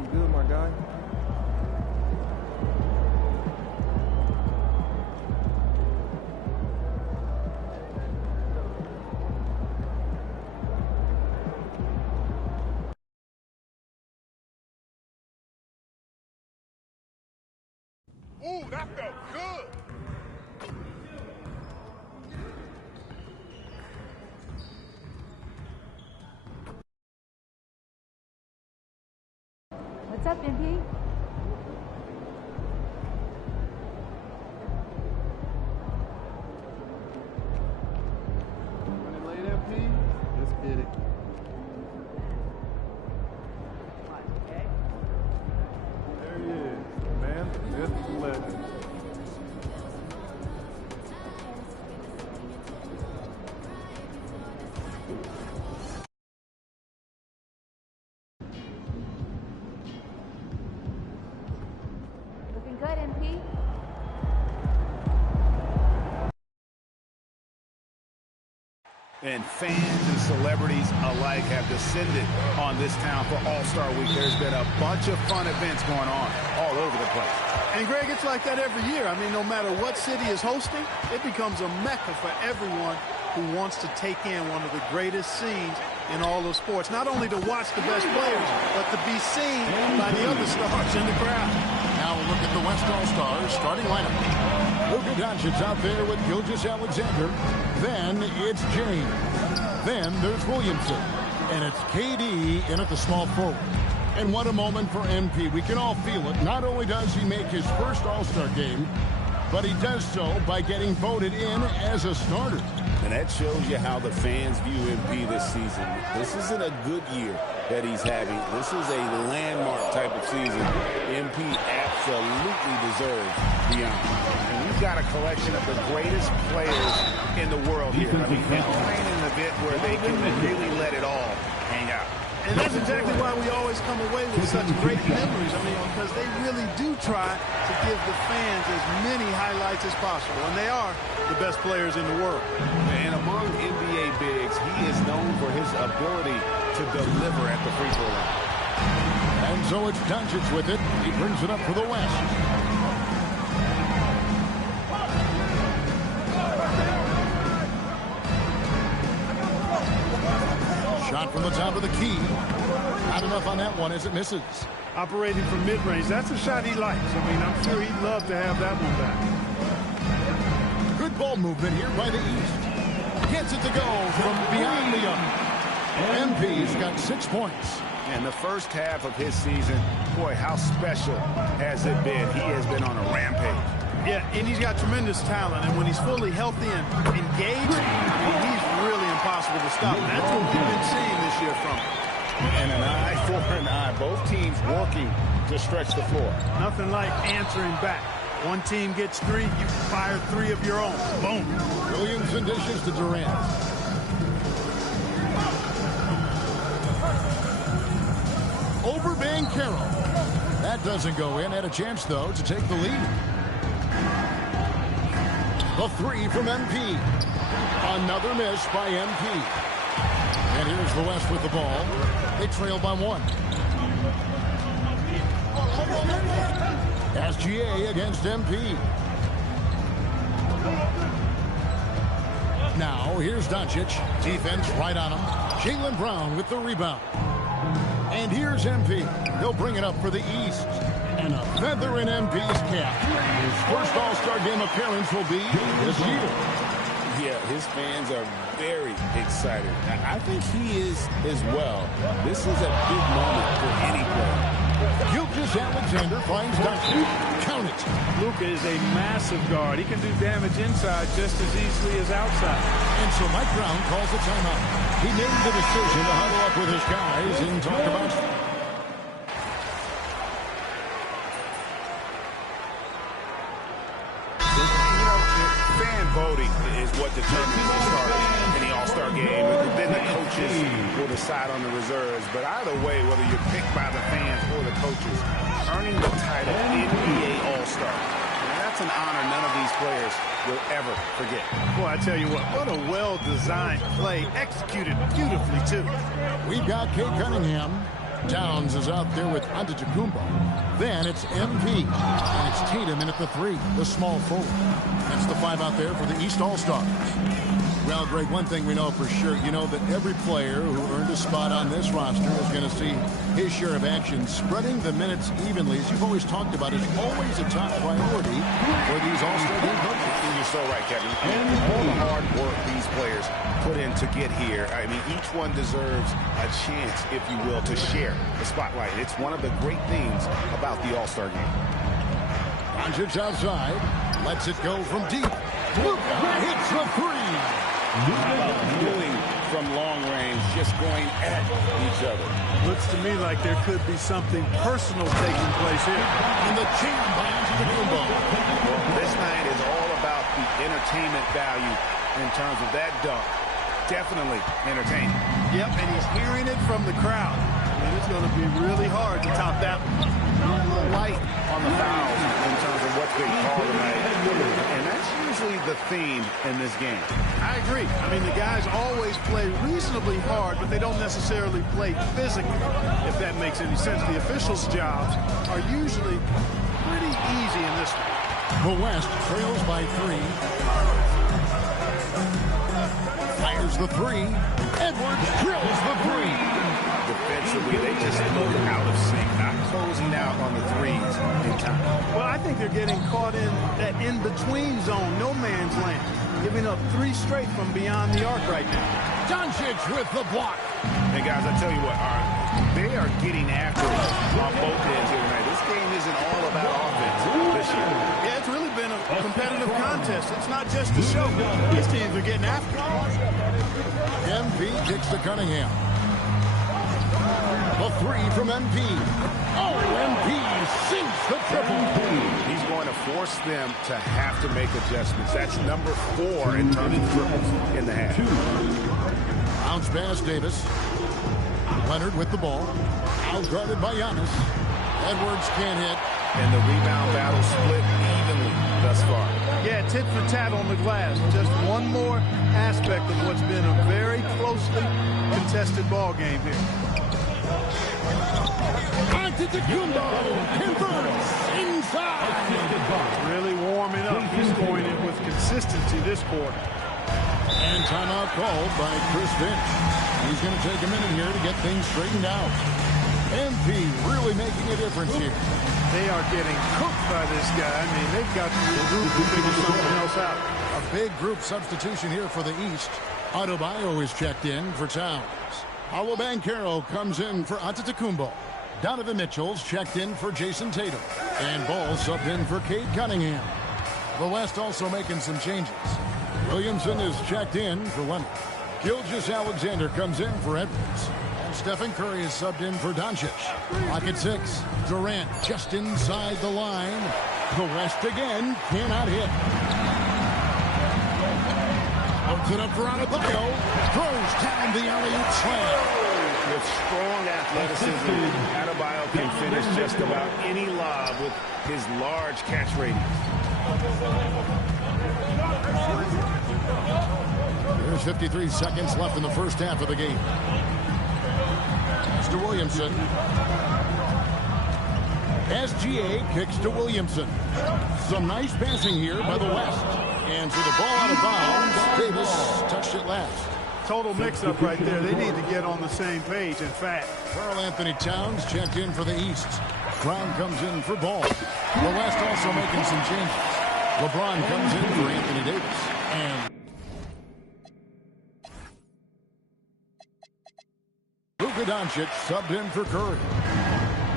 Looking good, my guy. Ooh, that felt good. What's up, MP? Running late, MP? Let's get it. There he is, man, the myth, the legend. Looking good, MP. And fans and celebrities alike have descended on this town for All-Star Week. There's been a bunch of fun events going on all over the place. And, Greg, it's like that every year. I mean, no matter what city is hosting, it becomes a mecca for everyone who wants to take in one of the greatest scenes in all of sports. Not only to watch the best players, but to be seen by the other stars in the crowd. Now we'll look at the West All-Stars starting lineup. Luka Doncic out there with Gilgeous-Alexander. Then it's James. Then there's Williamson. And it's KD in at the small forward. And what a moment for MP. We can all feel it. Not only does he make his first All-Star game, but he does so by getting voted in as a starter. And that shows you how the fans view MP this season. This isn't a good year that he's having. This is a landmark type of season. MP absolutely deserves the honor. And we've got a collection of the greatest players in the world here. I mean, they're playing in an event where they can really let it all hang out. And that's exactly why we always come away with such great memories. I mean, because they really do try to give the fans as many highlights as possible. And they are the best players in the world. And among NBA bigs, he is known for his ability to deliver at the free throw line. And so it's Doncic with it. He brings it up for the West. Shot from the top of the key. Not enough on that one as it misses. Operating from mid-range, that's a shot he likes. I mean, I'm sure he'd love to have that one back. Good ball movement here by the East. Gets it to go from beyond the arc. MP's got 6 points. And the first half of his season, boy, how special has it been? He has been on a rampage. Yeah, and he's got tremendous talent. And when he's fully healthy and engaged, I mean, he's really impossible to stop. And that's what we've been seeing this year from him. And an eye for an eye. Both teams working to stretch the floor. Nothing like answering back. One team gets 3, you fire 3 of your own. Boom. Williamson dishes to Durant. Over Banchero. That doesn't go in. Had a chance, though, to take the lead. The 3 from MP. Another miss by MP. And here's the West with the ball. They trail by 1. SGA against MP. Now, here's Doncic. Defense right on him. Jaylen Brown with the rebound. And here's MP. He'll bring it up for the East. And a feather in MP's cap. His first All-Star game appearance will be this year. Yeah, his fans are very excited. I think he is as well. This is a big moment for any player. Gilgeous-Alexander finds Doncic. Count it. Luka is a massive guard. He can do damage inside just as easily as outside. And so Mike Brown calls a timeout. He made the decision to huddle up with his guys and talk about it. Fan voting is what determines the starters in the All-Star game. Then the coaches will decide on the reserves. But either way, whether you're picked by the fans or the coaches, earning the title NBA All-Star, that's an honor none of these players will ever forget. Boy, I tell you what a well-designed play, executed beautifully, too. We've got Kate Cunningham. Towns is out there with Antetokounmpo. Then it's MP. And it's Tatum in at the 3, the small forward. That's the 5 out there for the East All-Stars. Well, Greg, one thing we know for sure, you know that every player who earned a spot on this roster is going to see his share of action. Spreading the minutes evenly, as you've always talked about, is always a top priority for these All-Star game coaches. You're so right, Kevin. All the hard work these players put in to get here. I mean, each one deserves a chance, if you will, to share the spotlight. It's one of the great things about the All-Star game. Doncic outside, lets it go from deep. Luka hits the 3. How about dueling from long range, just going at each other? Looks to me like there could be something personal taking place here. And the jam by Antetokounmpo. This night is all about the entertainment value in terms of that dunk. Definitely entertaining. Yep, and he's hearing it from the crowd. I mean, it's going to be really hard to top that one. Light on the fouls in terms of what's being called tonight. And that's usually the theme in this game. I agree. I mean, the guys always play reasonably hard, but they don't necessarily play physically, if that makes any sense. The officials' jobs are usually pretty easy in this one. The West trails by 3. Fires the 3. Edwards drills the 3. Defensively, they just look out of sync, not closing out on the threes in time. Well, I think they're getting caught in that in-between zone, no man's land, giving up 3 straight from beyond the arc right now. Doncic with the block. Hey, guys, I tell you what, they are getting after it on both ends here tonight. This game isn't all about offense this year. Yeah, it's really been a competitive contest. It's not just a show. These teams are getting after it. MP kicks to Cunningham. The 3 from MP. Oh, MP sinks the triple. He's going to force them to have to make adjustments. That's number 4 in terms of triples in the half. Bounce pass, Davis. Leonard with the ball. Out-guarded by Giannis. Edwards can't hit. And the rebound battle split evenly thus far. Yeah, tit for tat on the glass. Just one more aspect of what's been a very closely contested ball game here. Antetokounmpo converts inside. Really warming up. He's scoring it with consistency this quarter. And timeout called by Chris Finch. He's going to take a minute here to get things straightened out. MP really making a difference here. They are getting cooked by this guy. I mean, they've got to regroup to figure something else out. A big group substitution here for the East. Adebayo is checked in for Towns. Paolo Banchero comes in for Antetokounmpo. Donovan Mitchell's checked in for Jason Tatum. And Ball subbed in for Cade Cunningham. The West also making some changes. Williamson is checked in for Leonard. Gilgeous-Alexander comes in for Edwards. And Stephen Curry is subbed in for Doncic. Lock at 6. Durant just inside the line. The West again cannot hit. Opens it up for Adebayo. Throws down the alley-oop slam. With strong athleticism, Adebayo can finish just about any lob with his large catch radius. There's 53 seconds left in the first half of the game. Mr. Williamson. SGA kicks to Williamson. Some nice passing here by the West. And for the ball out of bounds, Davis touched it last. Total mix-up right there. They need to get on the same page, in fact. Karl Anthony Towns checked in for the East. Brown comes in for Ball. The West also making some changes. LeBron comes in for Anthony Davis. And Luka Doncic subbed in for Curry.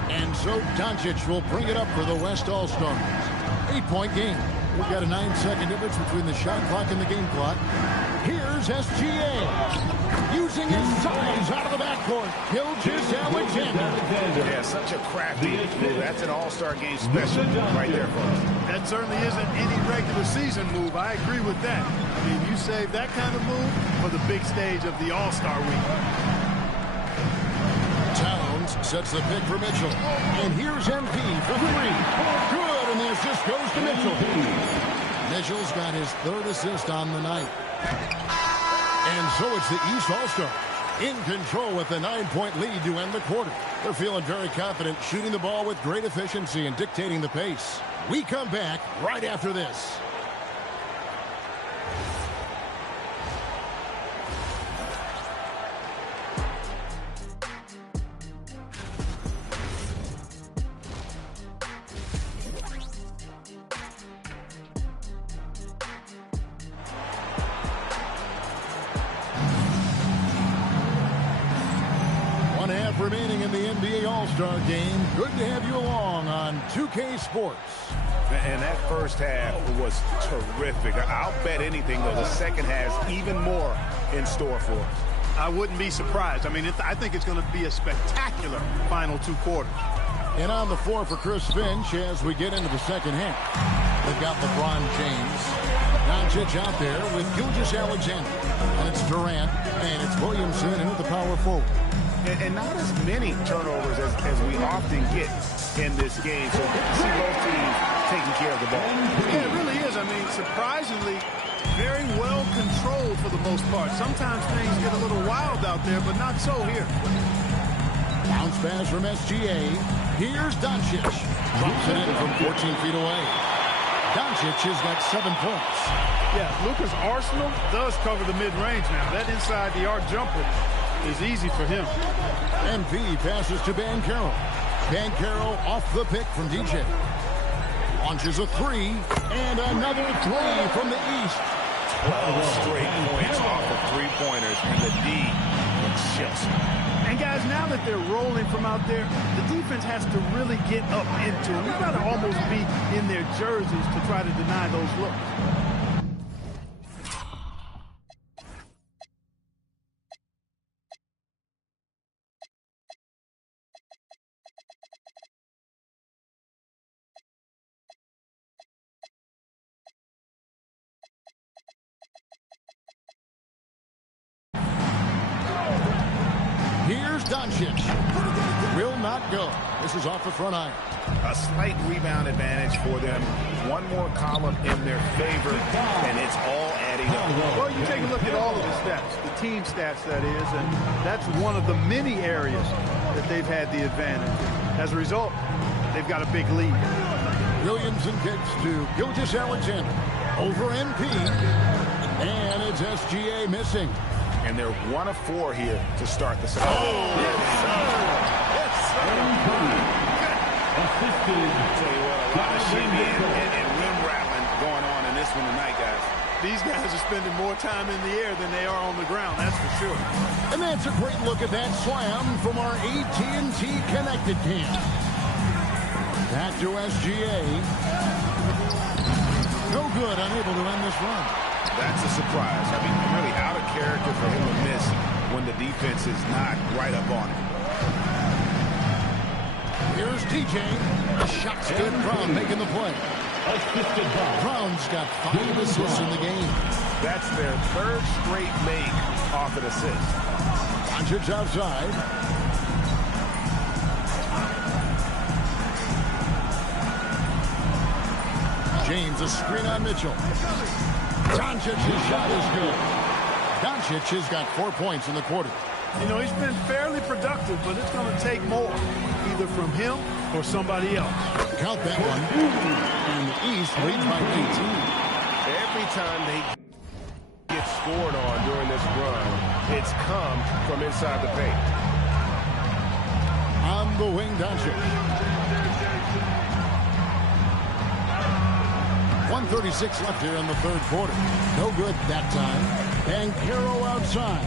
And so Doncic will bring it up for the West All-Stars. 8-point game. We've got a 9-second difference between the shot clock and the game clock. Here's SGA. Using his size out of the backcourt. Gilgeous-Alexander. Yeah, such a crafty move. That's an all-star game special right there for us. That certainly isn't any regular season move. I agree with that. I mean, you save that kind of move for the big stage of the All-Star week. Towns sets the pick for Mitchell. And here's MP for 3. Good, and the assist goes to Mitchell. Mitchell's got his 3rd assist on the night. And so it's the East All-Stars In control with a 9-point lead to end the quarter. They're feeling very confident, shooting the ball with great efficiency and dictating the pace. We come back right after this. Remaining in the NBA All-Star game. Good to have you along on 2K Sports. And that first half was terrific. I'll bet anything, though, the second has even more in store for us. I wouldn't be surprised. I mean, I think it's going to be a spectacular final 2 quarters. And on the floor for Chris Finch as we get into the second half. They've got LeBron James. Doncic out there with Gilgeous-Alexander. And it's Durant. And it's Williamson in at the power forward. And not as many turnovers as we often get in this game. So good to see both teams taking care of the ball. Yeah, it really is. I mean, surprisingly, very well controlled for the most part. Sometimes things get a little wild out there, but not so here. Bounce pass from SGA. Here's Doncic. Drops it in from 14 feet away. Doncic has got 7 points. Yeah, Luka's arsenal does cover the mid-range now. That inside-the-arc jumper is easy for him. MP passes to Banchero. Banchero off the pick from DJ. Launches a 3, and another 3 from the East. 12 straight points off of 3-pointers, and the D looks just. And guys, now that they're rolling from out there, the defense has to really get up into them. You've got to almost be in their jerseys to try to deny those looks. Here's Doncic. Will not go. This is off the front iron. A slight rebound advantage for them. One more column in their favor, and it's all adding up. Well, you take a look at all of the stats, the team stats, that is, and that's one of the many areas that they've had the advantage. As a result, they've got a big lead. Williamson kicks to Gilgeous-Alexander. Over MP. And it's SGA missing. And they're 1 of 4 here to start the second. Oh, yes, sir. Yes, sir. Tell you what, a lot of shimmy and rim rattling going on in this one tonight, guys. These guys are spending more time in the air than they are on the ground, that's for sure. And that's a great look at that slam from our AT&T Connected Cam. Back to SGA. No good, unable to end this run. That's a surprise. I mean, really out of character for him to miss when the defense is not right up on him. Here's TJ. Shot's good. Brown making the play. Brown's got 5 assists in the game. That's their 3rd straight make off an assist. Doncic outside. James, a screen on Mitchell. Doncic's shot is good. Doncic has got 4 points in the quarter. You know, he's been fairly productive, but it's going to take more, either from him or somebody else. Count that one. And the East leads by 18. Every time they get scored on during this run, it's come from inside the paint. On the wing, Doncic. 1:36 left here in the 3rd quarter. No good that time. Banchero outside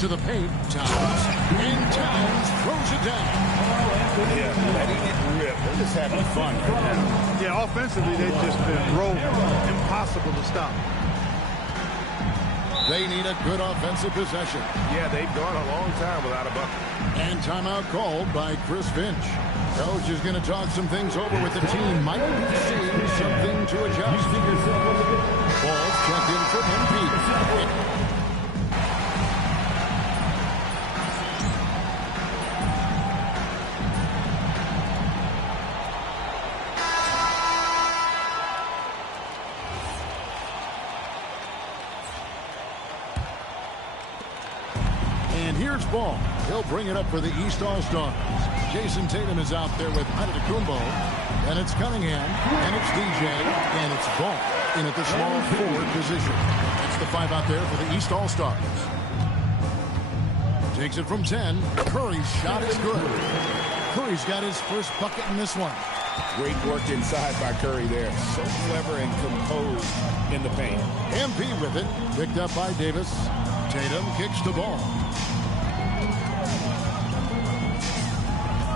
to the paint. Towns. And Towns throws it down. Yeah, letting it rip. They're just having fun right now. Yeah, offensively, they've just been rolling. Impossible to stop. They need a good offensive possession. Yeah, they've gone a long time without a bucket. And timeout called by Chris Finch. Coach is going to talk some things over with the team. Might be seeing something to adjust. Ball checked in for MP. ball. He'll bring it up for the East All-Stars. Jason Tatum is out there with Antetokounmpo. And it's Cunningham. And it's DJ. And it's Ball in at the small forward position. That's the 5 out there for the East All-Stars. Takes it from 10. Curry's shot is good. Curry's got his first bucket in this one. Great work inside by Curry there. So clever and composed in the paint. MP with it. Picked up by Davis. Tatum kicks the ball.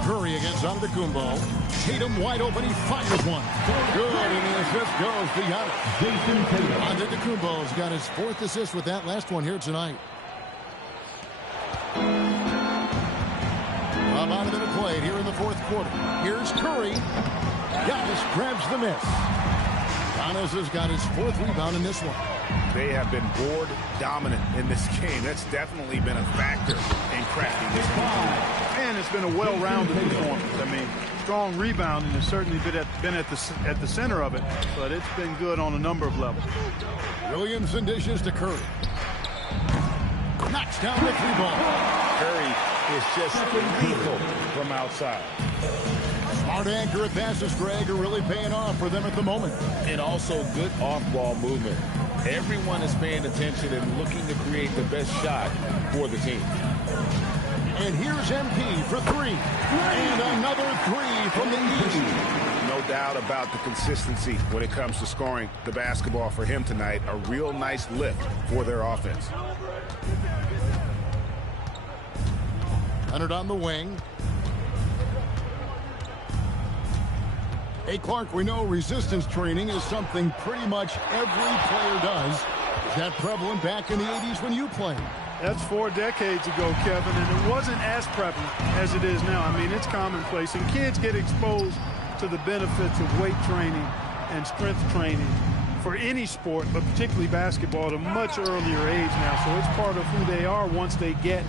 Curry against Antetokounmpo. Tatum wide open. He fires one. Good, and the assist goes to Giannis. Antetokounmpo's got his 4th assist with that last one here tonight. About a minute played here in the 4th quarter. Here's Curry. Giannis grabs the miss. Giannis has got his 4th rebound in this one. They have been board dominant in this game. That's definitely been a factor in cracking this game. And it's been a well-rounded performance. I mean, strong rebounding has certainly been at the center of it, but it's been good on a number of levels. Williamson dishes to Curry. Knocks down the 3-ball. Curry is just lethal from outside. Smart accurate passes, Greg, are really paying off for them at the moment. And also good off-ball movement. Everyone is paying attention and looking to create the best shot for the team. And here's MP for 3. And another 3 from the East. No doubt about the consistency when it comes to scoring the basketball for him tonight. A real nice lift for their offense. Leonard on the wing. Hey, Clark, we know resistance training is something pretty much every player does. Is that prevalent back in the 80s when you played? That's 4 decades ago, Kevin, and it wasn't as prevalent as it is now. I mean, it's commonplace, and kids get exposed to the benefits of weight training and strength training for any sport, but particularly basketball, at a much earlier age now. So it's part of who they are once they get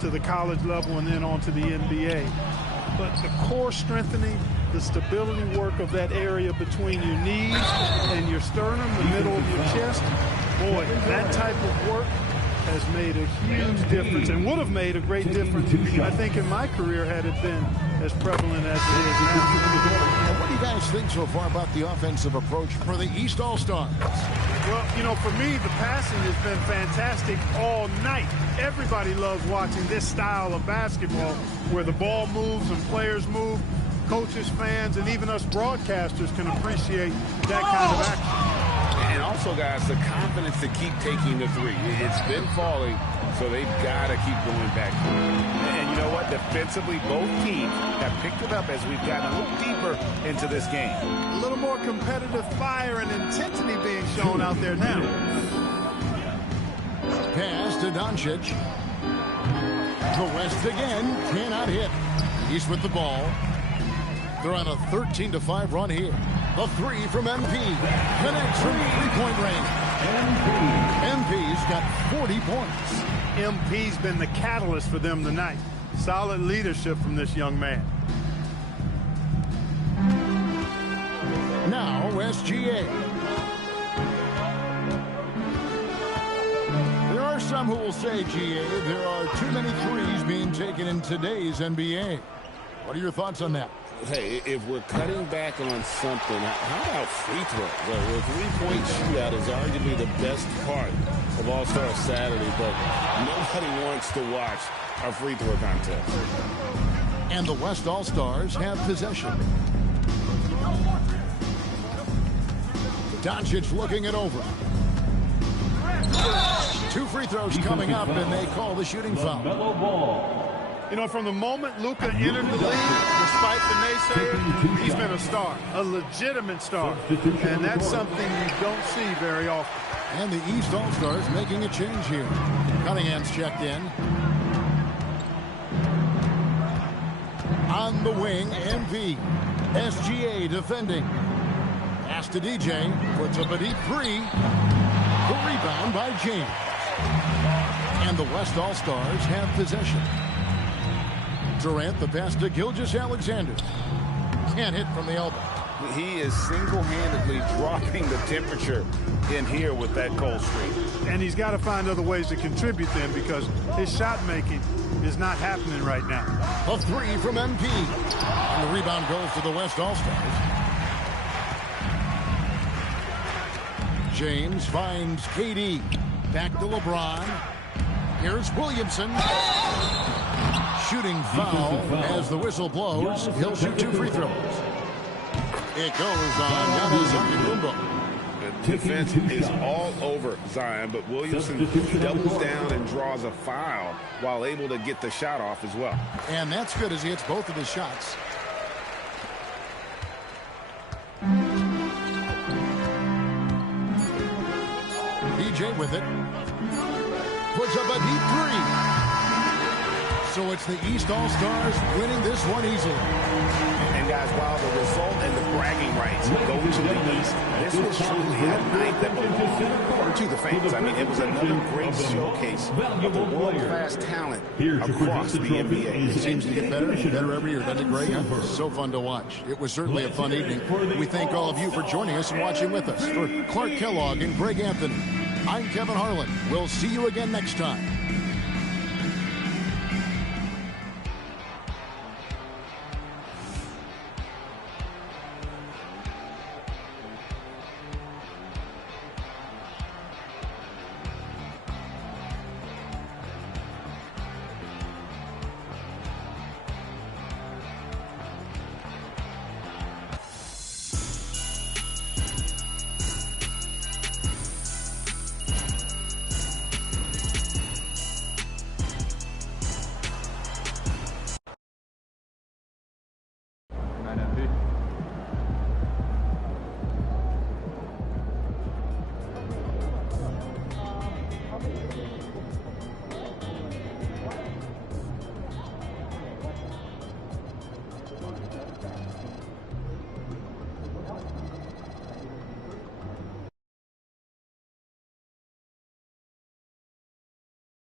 to the college level and then on to the NBA. But the core strengthening, the stability work of that area between your knees and your sternum, the middle of your chest, boy, that type of work has made a huge difference and would have made a great difference, I think, in my career had it been as prevalent as it is now. What do you guys think so far about the offensive approach for the East All-Stars? Well, you know, for me, the passing has been fantastic all night. Everybody loves watching this style of basketball where the ball moves and players move. Coaches, fans, and even us broadcasters can appreciate that kind of action. And also, guys, the confidence to keep taking the 3. It's been falling, so they've got to keep going back. And you know what? Defensively, both teams have picked it up as we've gotten a little deeper into this game. A little more competitive fire and intensity being shown out there now. Pass to Doncic. To West again. Cannot hit. He's with the ball. They're on a 13-5 run here. The 3 from MP. Connects from 3-point range. MP's got 40 points. MP's been the catalyst for them tonight. Solid leadership from this young man. Now SGA. There are some who will say, GA, there are too many threes being taken in today's NBA. What are your thoughts on that? Hey, if we're cutting back on something, how about free throws? The 3-point shootout is arguably the best part of All-Star Saturday, but nobody wants to watch a free throw contest. And the West All-Stars have possession. Doncic looking it over. 2 free throws coming up, and they call the shooting foul. You know, from the moment Luka entered the league, despite the naysayers, he's been a star, a legitimate star. And that's something you don't see very often. And the East All-Stars making a change here. Cunningham's checked in. On the wing, MV. SGA defending. Pass to DJ. Puts up a deep 3. The rebound by James. And the West All-Stars have possession. Durant, the pass to Gilgeous-Alexander. Can't hit from the elbow. He is single-handedly dropping the temperature in here with that cold streak. And he's got to find other ways to contribute then, because his shot making is not happening right now. A three from MP. And the rebound goes to the West All-Stars. James finds KD. Back to LeBron. Here's Williamson. Shooting foul as the whistle blows. He'll shoot 2 free throws. It goes on Giannis Antetokounmpo. The defense is all over Zion, but Williamson doubles down and draws a foul while able to get the shot off as well. And that's good as he hits both of his shots. DJ with it. Puts up a deep three. So it's the East All-Stars winning this one easily. And guys, while the result and the bragging rights go to the East, this was truly a night that belonged to the fans. I mean, it was another great showcase of the world-class talent across the NBA. It seems to get better and better every year, doesn't it, Greg? So fun to watch. It was certainly a fun evening. We thank all of you for joining us and watching with us. For Clark Kellogg and Greg Anthony, I'm Kevin Harlan. We'll see you again next time.